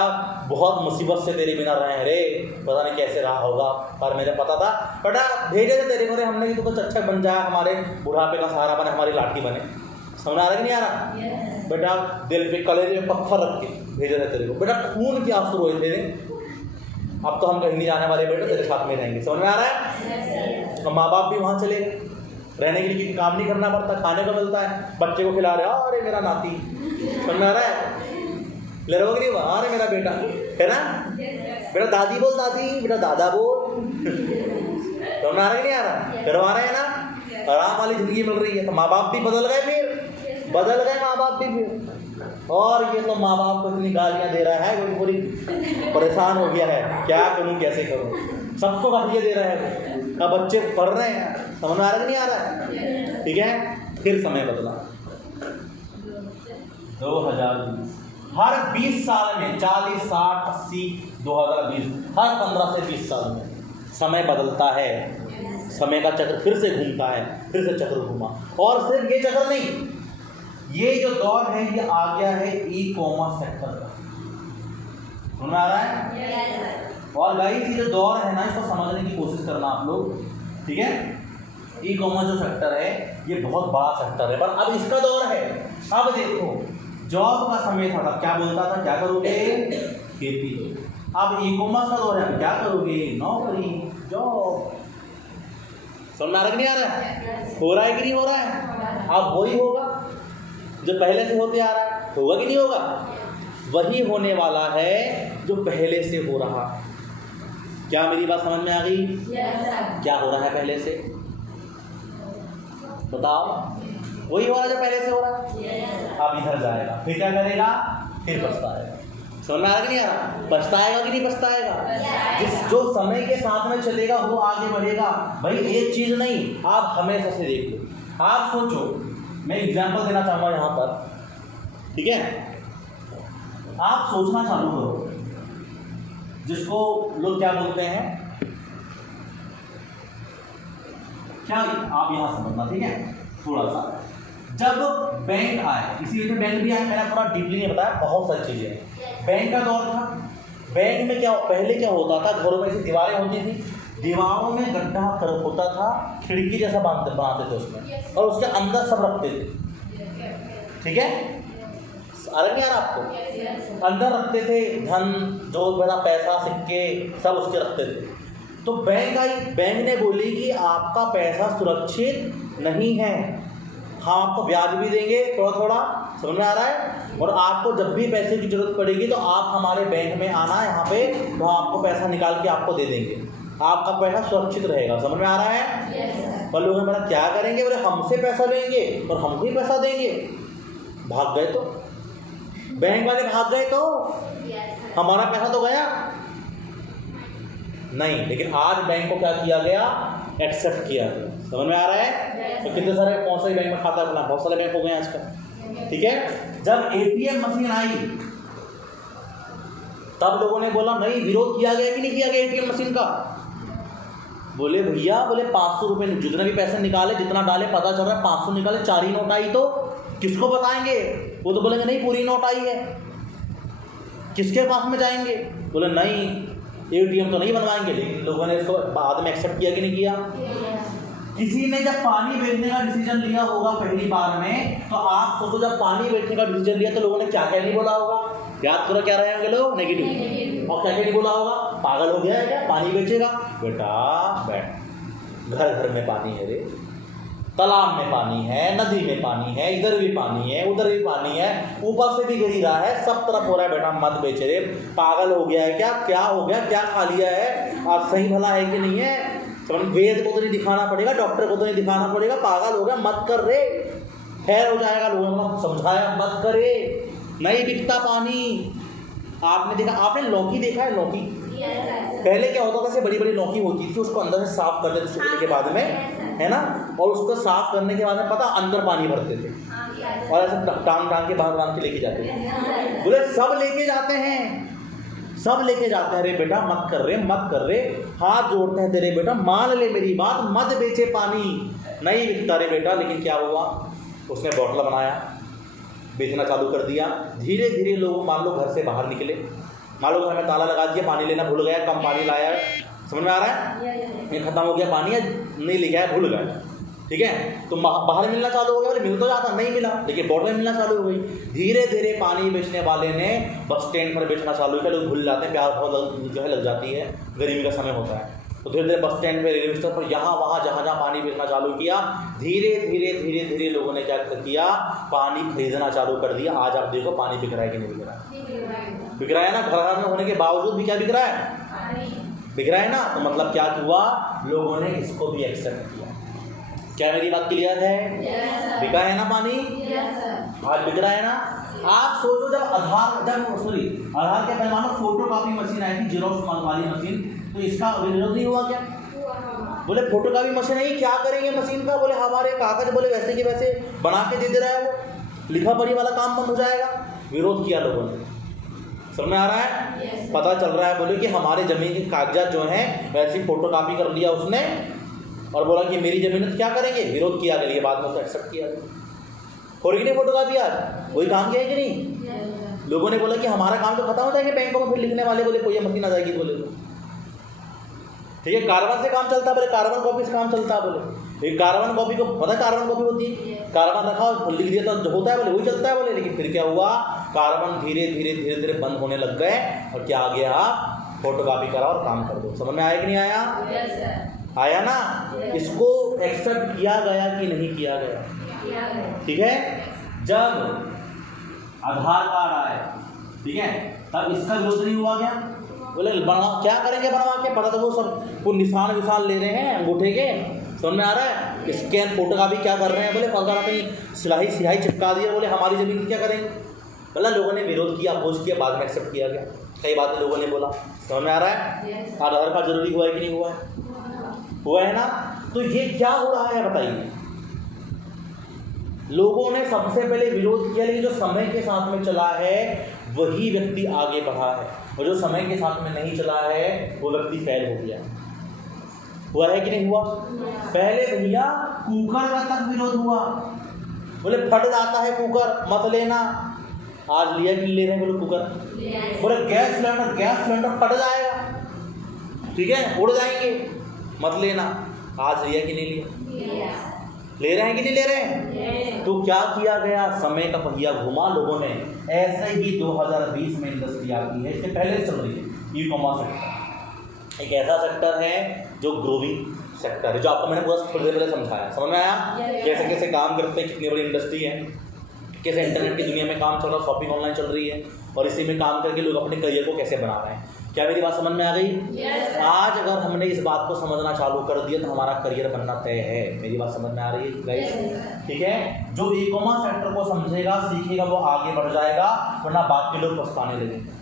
बहुत मुसीबत से तेरे बिना रहे रे, पता नहीं कैसे रहा होगा, पर मुझे पता था। बेटा भेजे थे तेरे को रे हमने कि तू कुछ अच्छा बन जाए, हमारे बुढ़ापे का सहारा बने, हमारी लाठी बने। समझ आ रहा है कि नहीं आ रहा? बेटा दिल पे कलेजे में पत्थर रख के भेजे थे तेरे को। बेटा खून के आंसू रोए थे। अब तो हम कहीं नहीं जाने वाले बेटा, तेरे साथ में रहेंगे। समझ में आ रहा है? तो माँ बाप भी वहाँ चले रहने के लिए, काम नहीं करना पड़ता, खाने को मिलता है, बच्चे को खिला रहे, अरे मेरा नाती। समझ में आ रहा है? ले रहे नहीं? अरे मेरा बेटा है ना। बेटा दादी बोल दादी, बेटा दादा बोल। समझ में आ रहा है कि नहीं आ रहा? करवा रहे हैं ना, आराम वाली जिंदगी मिल रही है। तो माँ बाप भी बदल गए, फिर बदल गए माँ बाप भी फिर। और ये तो माँ बाप को इतनी गालियाँ दे रहा है, वो पूरी परेशान हो गया है, क्या करूँ कैसे करूँ, सबको गालियाँ दे रहा है। अब बच्चे पढ़ रहे हैं। समझ में आ रहा है कि नहीं आ रहा है? ठीक है। फिर समय बदला 2020। हर 20 साल में 40, 60, 80, 2020, हर 15 से 20 साल में समय बदलता है। समय का चक्र फिर से घूमता है, फिर से चक्र घूमा। और सिर्फ ये चक्र नहीं, ये जो दौर है ये आ गया है ई कॉमर्स सेक्टर का। समझ में आ रहा है? और गाइस ये जो दौर है ना, इसको समझने की कोशिश करना आप लोग। ठीक है? ई कॉमर्स जो सेक्टर है ये बहुत बड़ा सेक्टर है, पर अब इसका दौर है। अब देखो जॉब का समय था तब क्या बोलता था, क्या करोगे, खेती। अब ई कॉमर्स का दौर है, क्या करोगे, नौकरी, जॉब। समझ में आ रहा है कि नहीं आ रहा है? हो रहा है कि नहीं हो रहा है? अब वही होगा जो पहले से होते आ रहा है, होगा कि नहीं होगा? वही होने वाला है जो पहले से हो रहा। क्या मेरी बात समझ में आ गई? क्या हो रहा है पहले से, बताओ? वही हो रहा है जो पहले से हो रहा है। अब इधर जाएगा, फिर क्या करेगा, फिर पछताएगा। समझ में आ रहा कि नहीं आ रहा? पछताएगा कि नहीं पछताएगा? जिस जो समय के साथ में चलेगा वो आगे बढ़ेगा। भाई एक चीज नहीं, आप हमेशा से देख लो। आप सोचो, मैं एग्जांपल देना चाहूंगा यहाँ पर, ठीक है? आप सोचना चालू करो, जिसको लोग क्या बोलते हैं, क्या आप यहां समझना, ठीक है? थोड़ा सा, जब बैंक आए, इसीलिए बैंक भी आए, मैंने थोड़ा डीपली नहीं बताया, बहुत सारी चीजें। बैंक का दौर था, बैंक में क्या पहले क्या होता था, घरों में ऐसी दीवारें होती थी, दीवारों में गड्ढा होता था, खिड़की जैसा बनाते थे उसमें, और उसके अंदर सब रखते थे, ठीक है? अलग नहीं आ रहा आपको? अंदर रखते थे धन, जो बड़ा पैसा, सिक्के, सब उसके रखते थे। तो बैंक आई, बैंक ने बोली कि आपका पैसा सुरक्षित नहीं है, हाँ आपको ब्याज भी देंगे थोड़ा थोड़ा, समझ में आ रहा है? और आपको जब भी पैसे की जरूरत पड़ेगी तो आप हमारे बैंक में आना यहाँ पे, तो आपको पैसा निकाल के आपको दे देंगे, आपका पैसा सुरक्षित रहेगा। समझ में आ रहा है? पर लोगों ने बोला क्या करेंगे, बोले हमसे पैसा लेंगे और हमको ही पैसा देंगे। भाग गए, तो बैंक वाले भाग गए, तो हमारा पैसा तो गया नहीं। लेकिन आज बैंक को क्या किया गया, एक्सेप्ट किया गया। समझ में आ रहा है? तो कितने सारे, कौन से बैंक में खाता खुला, बहुत सारे बैंक हो गए आजकल, ठीक है? जब एटीएम मशीन आई तब लोगों ने बोला नहीं, विरोध किया गया कि नहीं किया गया एटीएम मशीन का? बोले भैया, बोले 500 रुपये जितने भी पैसे निकाले, जितना डाले, पता चल रहा है 500 निकाले, 4 ही नोट आई, तो किसको बताएंगे? वो तो बोलेंगे नहीं पूरी नोट आई है, किसके पास में जाएंगे? बोले नहीं एटीएम तो नहीं बनवाएंगे। लेकिन लोगों ने इसको बाद में एक्सेप्ट किया कि नहीं किया? किसी ने जब पानी बेचने का डिसीजन लिया होगा पहली बार में, तो आप सोचो जब पानी बेचने का डिसीजन लिया तो लोगों ने क्या क्या नहीं बोला होगा, याद करो क्या रहे होंगे लोग, नेगेटिव। और क्या क्या नहीं बोला होगा, पागल हो गया है क्या, पानी बेचेगा? बेटा बैठ, घर घर में पानी है रे, तालाब में पानी है, नदी में पानी है, इधर भी पानी है, उधर भी पानी है, ऊपर से भी गिर रहा है, सब तरफ हो रहा है, बेटा मत बेच रे, पागल हो गया है क्या, क्या हो गया, क्या खा लिया है, आप सही भला है कि नहीं है? वेद को तो नहीं दिखाना पड़ेगा, डॉक्टर को तो नहीं दिखाना पड़ेगा, पागल हो गया, मत कर रे, खैर हो जाएगा। लोगों ने समझाया मत करे, नहीं बिकता पानी। आपने देखा, आपने लौकी देखा है? लौकी पहले क्या होता था, ऐसे बड़ी बड़ी लौकी होती थी, उसको अंदर से साफ कर देते सूखने के बाद में, है ना, और उसको साफ करने के बाद में पता अंदर पानी भरते थे और ऐसे टांग टांग के बांध के लेके जाते थे। बोले सब लेके जाते हैं, सब लेके जाते हैं, अरे बेटा मत कर रे, मत कर रे, हाथ जोड़ते हैं तेरे बेटा, मान ले मेरी बात, मत बेचे पानी, नहीं बिकता रे बेटा। लेकिन क्या हुआ, उसने बॉटल बनाया, बेचना चालू कर दिया। धीरे धीरे लोग मान लो घर से बाहर निकले, मान लो घर में ताला लगा दिया, पानी लेना भूल गया, कम पानी लाया, समझ में आ रहा है, ये खत्म हो गया पानी, नहीं लेके आया, भूल गया, ठीक है, तो बाहर मिलना चालू हो गया, बोले मिल तो जाता, नहीं मिला, लेकिन बॉटल मिलना चालू हो गई। धीरे धीरे पानी बेचने वाले ने बस स्टैंड पर बेचना चालू किया, लोग भूल जाते हैं, प्यास बहुत जो है लग जाती है, गर्मी का समय होता है, तो धीरे धीरे बस स्टैंड पे, रेलवे स्टेशन पर, यहाँ वहाँ जहाँ जहाँ पानी बेचना चालू किया। धीरे धीरे धीरे धीरे लोगों ने क्या किया, पानी खरीदना चालू कर दिया। आज आप देखो पानी बिक रहा है कि नहीं बिक रहा है? बिक रहा है ना, घर में होने के बावजूद भी क्या बिक रहा है, बिक रहा है ना। तो मतलब क्या हुआ, लोगों ने इसको भी एक्सेप्ट किया। क्या मेरी बात क्लियर है? बिका है ना पानी, आज बिक रहा है ना। आप सोचो जब आधार के पैमाने फोटो कॉपी मशीन आई थी, जेरोक्स वाली मशीन, तो इसका विरोध नहीं हुआ क्या? बोले फोटो कॉपी मशीन आई, क्या करेंगे मशीन का? बोले हमारे कागज बोले वैसे के वैसे बना के दे रहा है, वो लिखा पढ़ी वाला काम बंद हो जाएगा। विरोध किया लोगों ने, समझ में आ रहा है? पता चल रहा है, बोले कि हमारे जमीन के कागजात जो हैं वैसी फोटो कॉपी कर लिया उसने और बोला कि मेरी जमीन है, तो क्या करेंगे? विरोध किया गया, बाद में उसको एक्सेप्ट किया गया। हो रही नहीं फोटो कॉपी, आज वही काम किया है कि नहीं? लोगों ने बोला कि हमारा काम तो खत्म हो जाएगा बैंकों में, फिर लिखने वाले बोले कोई मशीन आ जाएगी, बोले ठीक है, कार्बन से काम चलता है, बोले कार्बन कॉपी से काम चलता है, बोले एक कार्बन कॉपी को पता है कार्बन कॉपी होती है, कार्बन रखा और लिख दिया तो जो होता है बोले वही चलता है बोले। लेकिन फिर क्या हुआ, कार्बन धीरे धीरे धीरे धीरे बंद होने लग गए और क्या आ गया, फोटोकॉपी करा और काम कर दो। समझ में आया कि नहीं आया? आया ना? इसको एक्सेप्ट किया गया कि नहीं किया गया? ठीक है। जब आधार कार्ड आए, ठीक है, तब इसका विरोध नहीं हुआ क्या? बोले बनवा क्या करेंगे बनवा के, पता तो वो सब वो निशान विशान ले रहे हैं अंगूठे के, समझ में आ रहा है, स्कैन फोटोकॉपी क्या कर रहे हैं, बोले पता कहीं स्याही चिपका दिया, बोले हमारी ज़मीन क्या करेंगे। बोला लोगों ने विरोध किया, अपोज किया, बाद में एक्सेप्ट किया गया, कई बातें लोगों ने बोला। समझ में आ रहा है? आधार कार्ड जरूरी हुआ है कि नहीं हुआ है? हुआ है ना। तो ये क्या हो रहा है बताइए, लोगों ने सबसे पहले विरोध किया, लेकिन जो समय के साथ में चला है वही व्यक्ति आगे बढ़ा है, और जो समय के साथ में नहीं चला है वो व्यक्ति फेल हो गया। हुआ है कि नहीं हुआ? पहले भैया कुकर का तक विरोध हुआ, बोले फट जाता है कुकर मत लेना। आज लिया कि ले रहे हैं बोले कुकर, बोले गैस सिलेंडर फट जाएगा, ठीक है, उड़ जाएंगे, मत लेना। आज लिया कि नहीं लिया? ले रहे हैं कि नहीं ले रहे हैं? तो क्या किया गया, समय का पहिया घुमा लोगों ने। ऐसे ही 2020 में इंडस्ट्री आती है, इससे पहले चल रही है ई कॉमर्स सेक्टर। एक ऐसा सेक्टर है जो ग्रोविंग सेक्टर है, जो आपको मैंने पूरा थोड़ी देर पहले समझाया। समझ में आया कैसे कैसे काम करते हैं, कितनी बड़ी इंडस्ट्री है, कैसे इंटरनेट की दुनिया में काम चल रहा है, शॉपिंग ऑनलाइन चल रही है, और इसी में काम करके लोग अपने करियर को कैसे बना रहे हैं। क्या मेरी बात समझ में आ गई? आज अगर हमने इस बात को समझना चालू कर दिया तो हमारा करियर बनना तय है। मेरी बात समझ में आ रही है गाइस? ठीक है। जो ई कॉमर्स सेक्टर को समझेगा सीखेगा वो आगे बढ़ जाएगा, वरना बाकी लोग पछताने लगेंगे।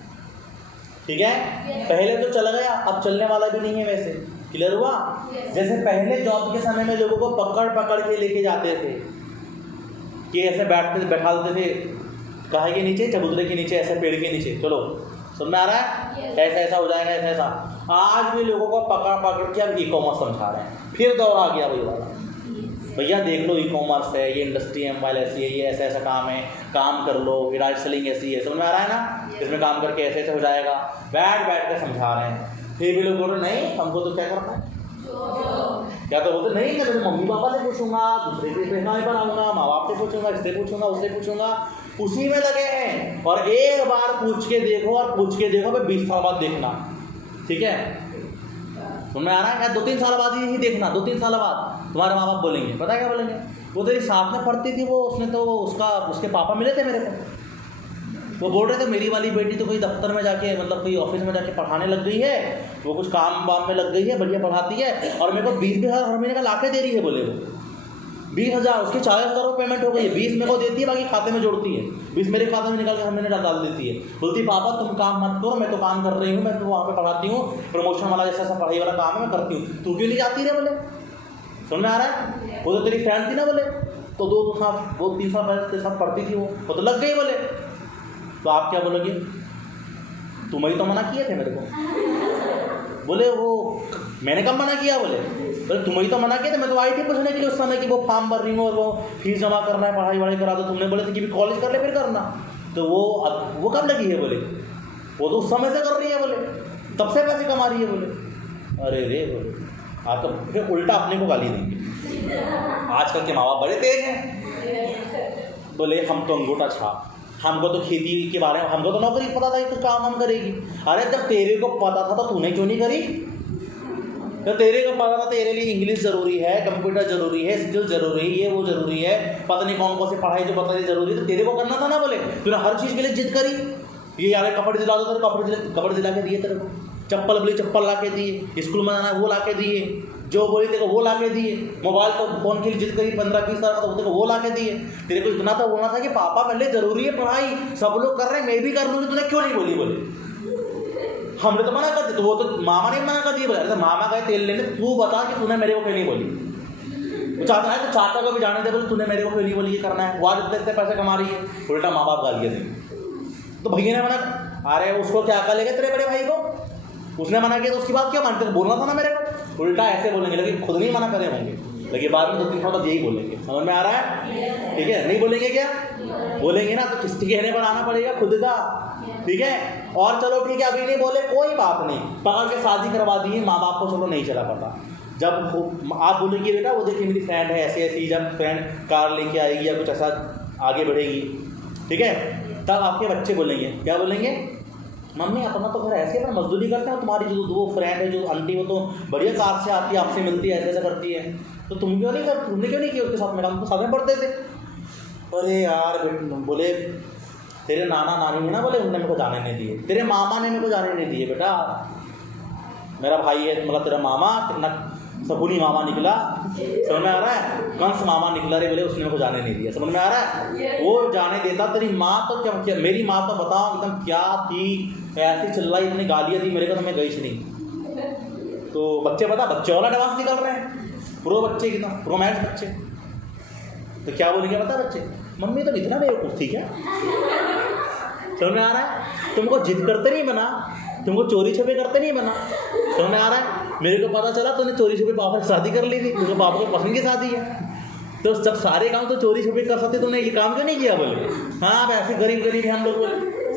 ठीक है। पहले तो चल गया, अब चलने वाला भी नहीं है। वैसे क्लियर हुआ? जैसे पहले जॉब के समय में लोगों को पकड़ पकड़ के लेके जाते थे कि ऐसे बैठा देते थे, काहे के नीचे, चबूतरे के नीचे, ऐसे पेड़ के नीचे, चलो समझ में आ रहा है, ऐसा ऐसा हो जाएगा, ऐसा ऐसा। आज भी लोगों को पकड़ पकड़ के अब ई कॉमर्स समझा रहे हैं। फिर दौर आ गया वही वाला, भैया देख लो ई कॉमर्स है, ये इंडस्ट्री है, मोबाइल ऐसी है, ये ऐसा ऐसा काम है, काम कर लो, ये डायरेक्ट सेलिंग ऐसी है। समझ में आ रहा है ना? इसमें काम करके ऐसे ऐसे हो जाएगा। बैठ के समझा रहे हैं। फिर भी लोग बोल रहे नहीं हमको तो क्या करना है, क्या तो बोलते नहीं, मैं तो मम्मी पापा से पूछूंगा, दूसरे के पहना बनाऊंगा, माँ बाप से पूछूंगा, इससे पूछूंगा, उससे पूछूंगा, उसी में लगे हैं। और एक बार पूछ के देखो, और पूछ के देखो, 20 साल बाद देखना। ठीक है, सुन में आ रहा है क्या? 2-3 साल बाद ही देखना, 2-3 साल बाद तुम्हारे माँ बाप बोलेंगे, पता है क्या बोलेंगे? वो तेरी साथ में पढ़ती थी, वो उसने तो उसके पापा मिले थे मेरे को, वो बोल रहे थे मेरी वाली बेटी तो कोई दफ्तर में जाके, मतलब कोई ऑफिस में जाके पढ़ाने लग गई है, वो कुछ काम वाम में लग गई है, बढ़िया पढ़ाती है, और मेरे को 20,000 हर महीने का लाके दे रही है। बोले वो 20,000, उसके 40,000 रुपये पेमेंट हो गई है, 20 मेरे को देती है, बाकी खाते में जोड़ती है, 20 मेरे खाते में निकाल के हर महीने डाल देती है। बोलती पापा तुम काम मत करो, मैं तो काम कर रही हूँ, मैं तो वहाँ पे पढ़ाती हूँ, प्रमोशन वाला जैसा पढ़ाई वाला काम है मैं करती हूँ, तू क्यों नहीं जाती रे? बोले सुन में आ रहा है? वो तो तेरी फ्रेंड थी ना, बोले तो 2-3 साल के साथ पढ़ती थी, वो तो लग गई। बोले तो आप क्या बोलोगे? तुम्हारी तो मना किए थे मेरे को। बोले वो मैंने कब मना किया? बोले तुम्हारी तो मना किया थे, मैं तो आई थी पूछने के लिए उस समय कि वो फॉर्म भर रही हूँ और वो फीस जमा करना है, पढ़ाई वढ़ाई करा दो। तुमने बोले थे कि भी कॉलेज कर ले फिर करना, तो वो कब लगी है? बोले वो तो उस समय से कर रही है, बोले तब से पैसे कमा रही है। बोले अरे रे, बोले हाँ तो फिर उल्टा अपने को गाली देंगे। आजकल के माँ बाप बड़े तेज हैं। बोले हम तो अंगूठा छाप, हमको तो खेती के बारे में, हमको तो नौकरी पता था कि काम हम करेगी। अरे जब तेरे को पता था तो तूने क्यों नहीं करी? तो तेरे को पता था तेरे लिए इंग्लिश ज़रूरी है, कंप्यूटर ज़रूरी है, स्किल ज़रूरी है, ये वो ज़रूरी है, पता नहीं कौन सी पढ़ाई जो पता नहीं ज़रूरी है, तो तेरे को करना था ना। बोले तूने हर चीज़ के लिए जिद करी, ये यार कपड़े दिला दो, तेरे कपड़े दिला के दिए, तेरे को चप्पल बोली चप्पल ला के दिए, स्कूल में जाना है वो ला के दिए, जो बोली तेरे को वो ला के दिए, मोबाइल तो फ़ोन के लिए जिद करी 15-20 साल का, तो तेरे को वो ला के दिए। तेरे को इतना तो बोलना था कि पापा पहले ज़रूरी है पढ़ाई, सब लोग कर रहे हैं मैं भी कर लूँगी, तूने क्यों नहीं बोली? बोले हमने तो मना कर दिया, तो वो तो मामा ने मना कर दिया। बोले अरे मामा गए तेल लेने, तू बता कि तूने मेरे को क्यों नहीं बोली? वो चाहता है तो चाचा को भी जाने दे, बोले तूने मेरे को क्यों नहीं बोली ये करना है, वो आज इतने पैसे कमा रही है। उल्टा माँ बाप गालियाँ देंगे। तो भैया ने मना, अरे उसको क्या कर लेगा तेरे बड़े भाई को, उसने मना किया तो उसकी बात क्या मानते? बोलना था ना मेरे को। उल्टा ऐसे बोलेंगे, लेकिन खुद नहीं मना करे होंगे, लेकिन बाद में 2-3 साल बाद यही बोलेंगे। समझ में आ रहा है? ठीक है, नहीं बोलेंगे क्या? बोलेंगे ना तो किसके कहने पर आना पड़ेगा, खुद का, ठीक है। और चलो ठीक है, अभी नहीं बोले कोई बात नहीं, पकड़ के शादी करवा दी, माँ बाप को चलो नहीं चला पता। जब आप बोलेंगे बेटा वो देखिए मेरी फ्रेंड है ऐसी ऐसी, जब फ्रेंड कार लेके आएगी या कुछ ऐसा आगे बढ़ेगी, ठीक है, तब आपके बच्चे बोलेंगे, क्या बोलेंगे, मम्मी अपना तो घर ऐसे पर मजदूरी करते हैं, तुम्हारी जो वो फ्रेंड है जो आंटी वो तो बढ़िया कार से आती है, आपसे मिलती है, ऐसे ऐसा करती है, तो तुमने क्यों नहीं किया उसके साथ में काम, तो साथ में पढ़ते थे। अरे यार बोले तेरे नाना नानी है ना, बोले उनने मेरे को जाने नहीं दिए, तेरे मामा ने मेरे को जाने नहीं दिए, बेटा मेरा भाई है मतलब तेरा मामा, कितना सकुनी मामा निकला, समझ में आ रहा है, कंस मामा निकला रे, बोले उसने मेरे को जाने नहीं दिया, समझ में आ रहा है। वो जाने देता, तेरी माँ तो क्या मेरी माँ तो बताओ एकदम क्या थी, ऐसी चिल्लाई, इतनी गालियाँ दी मेरे को तो मैं गई नहीं। तो बच्चे पता बच्चे वाला एडवांस निकल रहे हैं, प्रो बच्चे कितना रोमांस बच्चे, तो क्या बोलेंगे पता बच्चे, मम्मी तो इतना बेवकूफ़ थी क्या, समझ में आ रहा है, तुमको जिद करते नहीं बना, तुमको चोरी छुपे करते नहीं बना, समझ में आ रहा है। मेरे को पता चला तूने चोरी छुपे पापा से शादी कर ली थी, तुमको पापा को पसंद की शादी है, तो जब सारे काम तो चोरी छुपे कर सकते तुमने ये काम क्यों नहीं किया, बोले हाँ अब ऐसे गरीब गरीब हम लोग,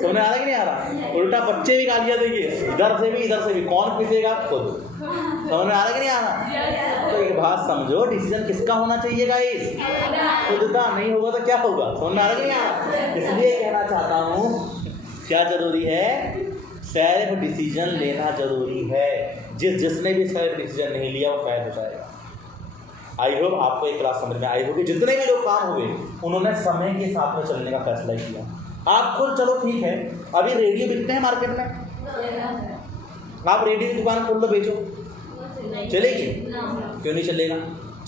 समझ में आ रहा कि नहीं आ रहा। उल्टा बच्चे भी गालियाँ देंगे, इधर से भी कौन पिसेगा खुद, समझ में आ रहा कि नहीं आ रहा। तो एक बात समझो, डिसीजन किसका होना चाहिए गाइस, खुद का, नहीं होगा तो क्या होगा, समझ में आ रहा कि नहीं आ रहा। इसलिए कहना चाहता हूँ क्या जरूरी है, सेल्फ डिसीजन लेना जरूरी है, जिसने भी सेल्फ डिसीजन नहीं लिया वो फेल हो जाएगा। आई होप आपको एक क्लास समझ में आई होगी, जितने भी लोग काम हुए उन्होंने समय के साथ में चलने का फैसला किया। आप खुद चलो ठीक है, अभी रेडियो बिकते हैं मार्केट में, आप रेडियो की दुकान खोल लो बेचो, चलेगी, क्यों नहीं चलेगा,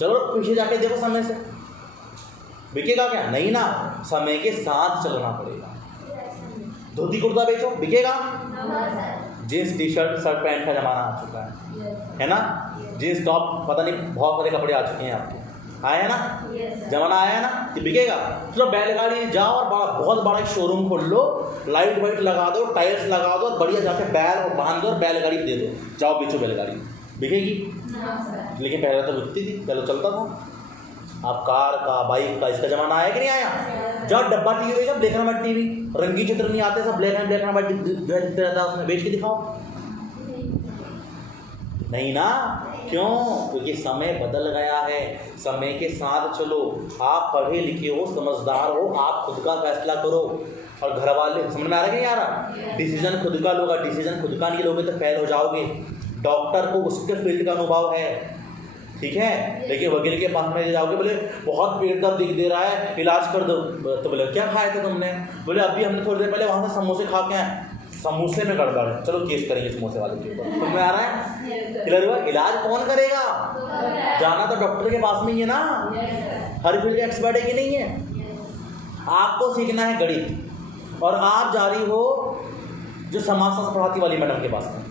चलो पीछे जाके देखो समय से बिकेगा क्या, नहीं ना, समय के साथ चलना पड़ेगा। धोती कुर्ता बेचो, बिकेगा, jeans T shirt shirt pant का ज़माना आ चुका है ना, जीन्स टॉप पता नहीं बहुत सारे कपड़े आ चुके हैं आपके, आए हैं ना, ज़माना आया है ना, कि बिकेगा। तो बैलगाड़ी जाओ और बहुत बड़ा एक शोरूम खोल लो, लाइट वाइट लगा दो, टायर्स लगा दो, बढ़िया जाके बैल और बांध दो और बैलगाड़ी दे दो, जाओ बेचो बैलगाड़ी, बिकेगी। लेकिन पहले तो बिकती थी, पहले चलता था। आप कार का बाइक का इसका ज़माना आया कि नहीं आया, जब डब्बा टीवी बेचो, ब्लैक एंड वाइट टीवी, रंगी चित्र नहीं आते, सब ब्लैक एंड वाइट जो रहता है उसमें बेच के दिखाओ, नहीं ना, क्यों, क्योंकि समय बदल गया है, समय के साथ चलो। आप पढ़े लिखे हो, समझदार हो, आप खुद का फैसला करो, और घर वाले, समझ में आ रहा है कि नहीं आ रहा, डिसीजन खुद का लोगा, डिसीजन खुद का नहीं लोगे तो फेल हो जाओगे। डॉक्टर को उसके फील्ड का अनुभव है, ठीक है, लेकिन वकील के पास में जाओगे, बोले बहुत पेट दर्द दिख दे रहा है, इलाज कर दो, तो बोले क्या खाए थे तुमने, बोले अभी हमने थोड़ी देर पहले वहाँ से समोसे खा के आए, समोसे में गड़बड़ है, चलो केस करेंगे समोसे वाले के ऊपर, समझ में आ रहा है, क्लियर हुआ। इलाज कौन करेगा, जाना तो डॉक्टर के पास में ही है ना, हर फील्ड का एक्सपर्ट है कि नहीं है। आपको सीखना है गणित, और आप जा रही हो जो समाजशास्त्र पढ़ाती वाली मैडम के पास में,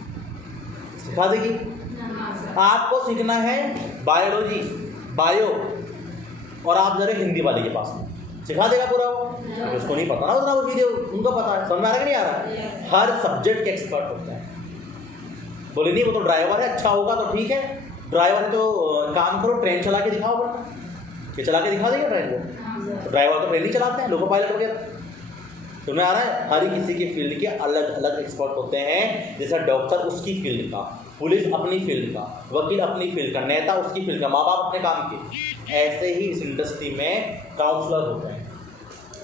सिखा देगी। आपको सीखना है बायोलॉजी, बायो, और आप जा रहे हिंदी वाले के पास में, सिखा देगा पूरा वो, उसको नहीं पता ना उतना वो चीज़ें, उनको पता है, समझ में आ रहा है कि नहीं आ रहा। हर सब्जेक्ट के एक्सपर्ट होता है। बोले नहीं वो तो ड्राइवर है, अच्छा होगा तो ठीक है, ड्राइवर है तो काम करो, ट्रेन चला के दिखाओ, बोला ये चला के दिखा देगा ट्रेन को, तो ड्राइवर तो ट्रेन नहीं चलाते हैं, लोको पायलट वगैरह, समझ में आ रहा है। हर किसी के फील्ड के अलग अलग एक्सपर्ट होते हैं, जैसा डॉक्टर उसकी फील्ड का, पुलिस अपनी फील्ड का, वकील अपनी फील्ड का, नेता उसकी फील्ड का, माँ बाप अपने काम के, ऐसे ही इस इंडस्ट्री में काउंसलर होते हैं,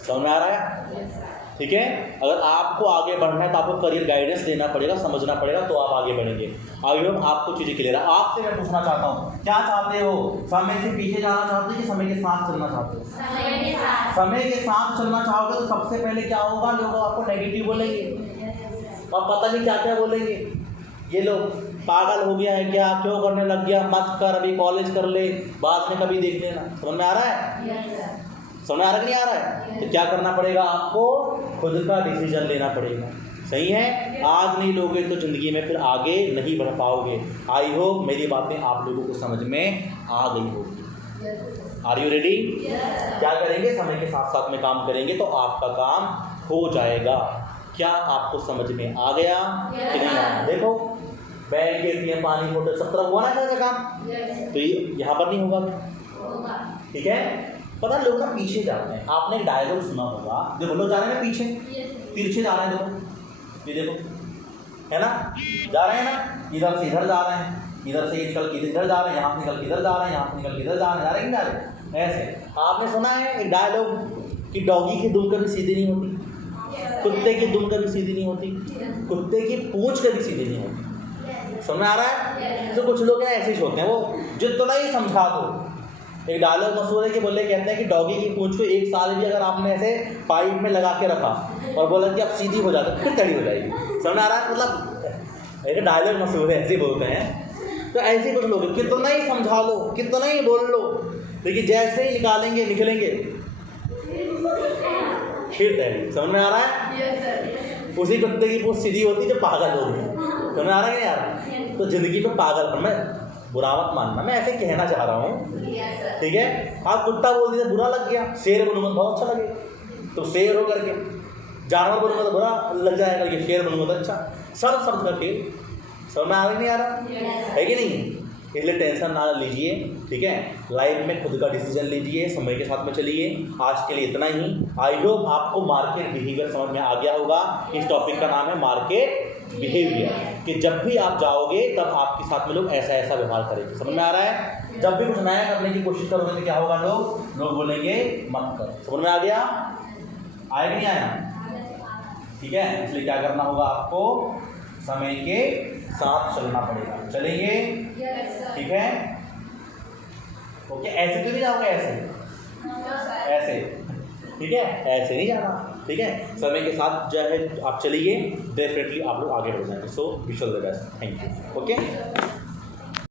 समझ में आ रहा है, ठीक है। अगर आपको आगे बढ़ना है तो आपको करियर गाइडेंस देना पड़ेगा, समझना पड़ेगा, तो आप आगे बढ़ेंगे। आगे आपको चीज़ें क्लियर है। आपसे मैं पूछना चाहता हूँ, क्या चाहते हो, समय से पीछे जाना चाहते हो कि समय के साथ चलना चाहते हो? समय के साथ चलना चाहोगे तो सबसे पहले क्या होगा, लोग आपको नेगेटिव बोलेंगे, और पता नहीं क्या क्या बोलेंगे, ये लोग पागल हो गया है क्या, क्यों करने लग गया, मत कर, अभी कॉलेज कर ले, बाद में कभी देख लेना। समझ में आ रहा है, समझ में आ रहा कि नहीं आ रहा है? तो क्या करना पड़ेगा, आपको खुद का डिसीजन लेना पड़ेगा, सही है। आज नहीं लोगे तो ज़िंदगी में फिर आगे नहीं बढ़ पाओगे। आई होप मेरी बातें आप लोगों को समझ में आ गई होगी। Are you ready? क्या करेंगे, समय के साथ साथ में काम करेंगे तो आपका काम हो जाएगा। क्या आपको समझ में आ गया कि नहीं आया? देखो बैंक ATM पानी मोटर सब तरफ हुआ ना ऐसा काम, तो ये यहाँ पर नहीं होगा, ठीक है। पता है लोग ना पीछे जाते हैं। आपने एक डायलॉग सुना होगा, देखो लोग जा रहे हैं ना पीछे, तिरछे जा रहे हैं, देखो ये देखो है ना, जा रहे हैं ना, इधर से इधर जा रहे हैं, इधर से निकल के इधर जा रहे हैं, यहाँ से निकल के इधर जा रहे हैं, यहाँ से निकल के इधर जा रहे हैं, जा रहे हैं ऐसे। आपने सुना है एक डायलॉग कि डॉगी की दुम कभी सीधी नहीं होती, कुत्ते की दुम कभी सीधी नहीं होती, कुत्ते की पूंछ कभी सीधी नहीं होती। समझ में आ रहा है? तो कुछ लोग ऐसे ही होते हैं, वो जितना ही समझा दो। एक डायलॉग मशहूर है कि बोले कहते हैं कि डॉगी की पूंछ को 1 साल भी अगर आपने ऐसे पाइप में लगा के रखा और बोला कि अब सीधी हो जाती फिर टेढ़ी हो जाएगी। समझ में आ रहा है? मतलब एक डायलॉग मशहूर है, ऐसे ही बोलते हैं। तो ऐसे ही कुछ लोग कितना ही समझा लो, कितना ही बोल लो, लेकिन जैसे ही निकलेंगे फिर टेढ़ी। समझ में आ रहा है? उसी कुत्ते की पूंछ सीधी होती जो पागल होगी। समझ में आ रहा है कि नहीं आ रहा? तो जिंदगी में पागल पर मैं बुरा मत मानना, मैं ऐसे कहना चाह रहा हूँ, ठीक है? आप कुत्ता बोल दिया बुरा लग गया, शेर बोलूँगा तो बहुत अच्छा लगे, तो शेर हो करके, जानवर बोलूँगा तो बुरा लग जाएगा, लेकिन शेर बोलूँगा तो अच्छा। सब शब्द का खेल। समझ में आ रहा नहीं आ रहा है कि नहीं? इसलिए टेंशन ना लीजिए, ठीक है? लाइफ में खुद का डिसीजन लीजिए, समय के साथ में चलिए। आज के लिए इतना ही। आई होप आपको मार्केट बिहेवियर समझ में आ गया होगा। इस टॉपिक का नाम है मार्केट बिहेवियर, कि जब भी आप जाओगे तब आपके साथ में लोग ऐसा ऐसा व्यवहार करेंगे। समझ में आ रहा है? जब भी कुछ नया करने की कोशिश करोगे तो क्या होगा, लोग बोलेंगे मत करो। समझ में आ गया? आया कि नहीं आया? ठीक है, इसलिए क्या करना होगा, आपको समय के साथ चलना पड़ेगा। चलेंगे? ठीक है, ओके। ऐसे तो नहीं जाओगे, ऐसे ठीक है, ऐसे नहीं जाना, ठीक है? समय के साथ जो है आप चलिए, डेफिनेटली आप लोग आगे बढ़ जाएंगे। So wish all the best, thank you, okay.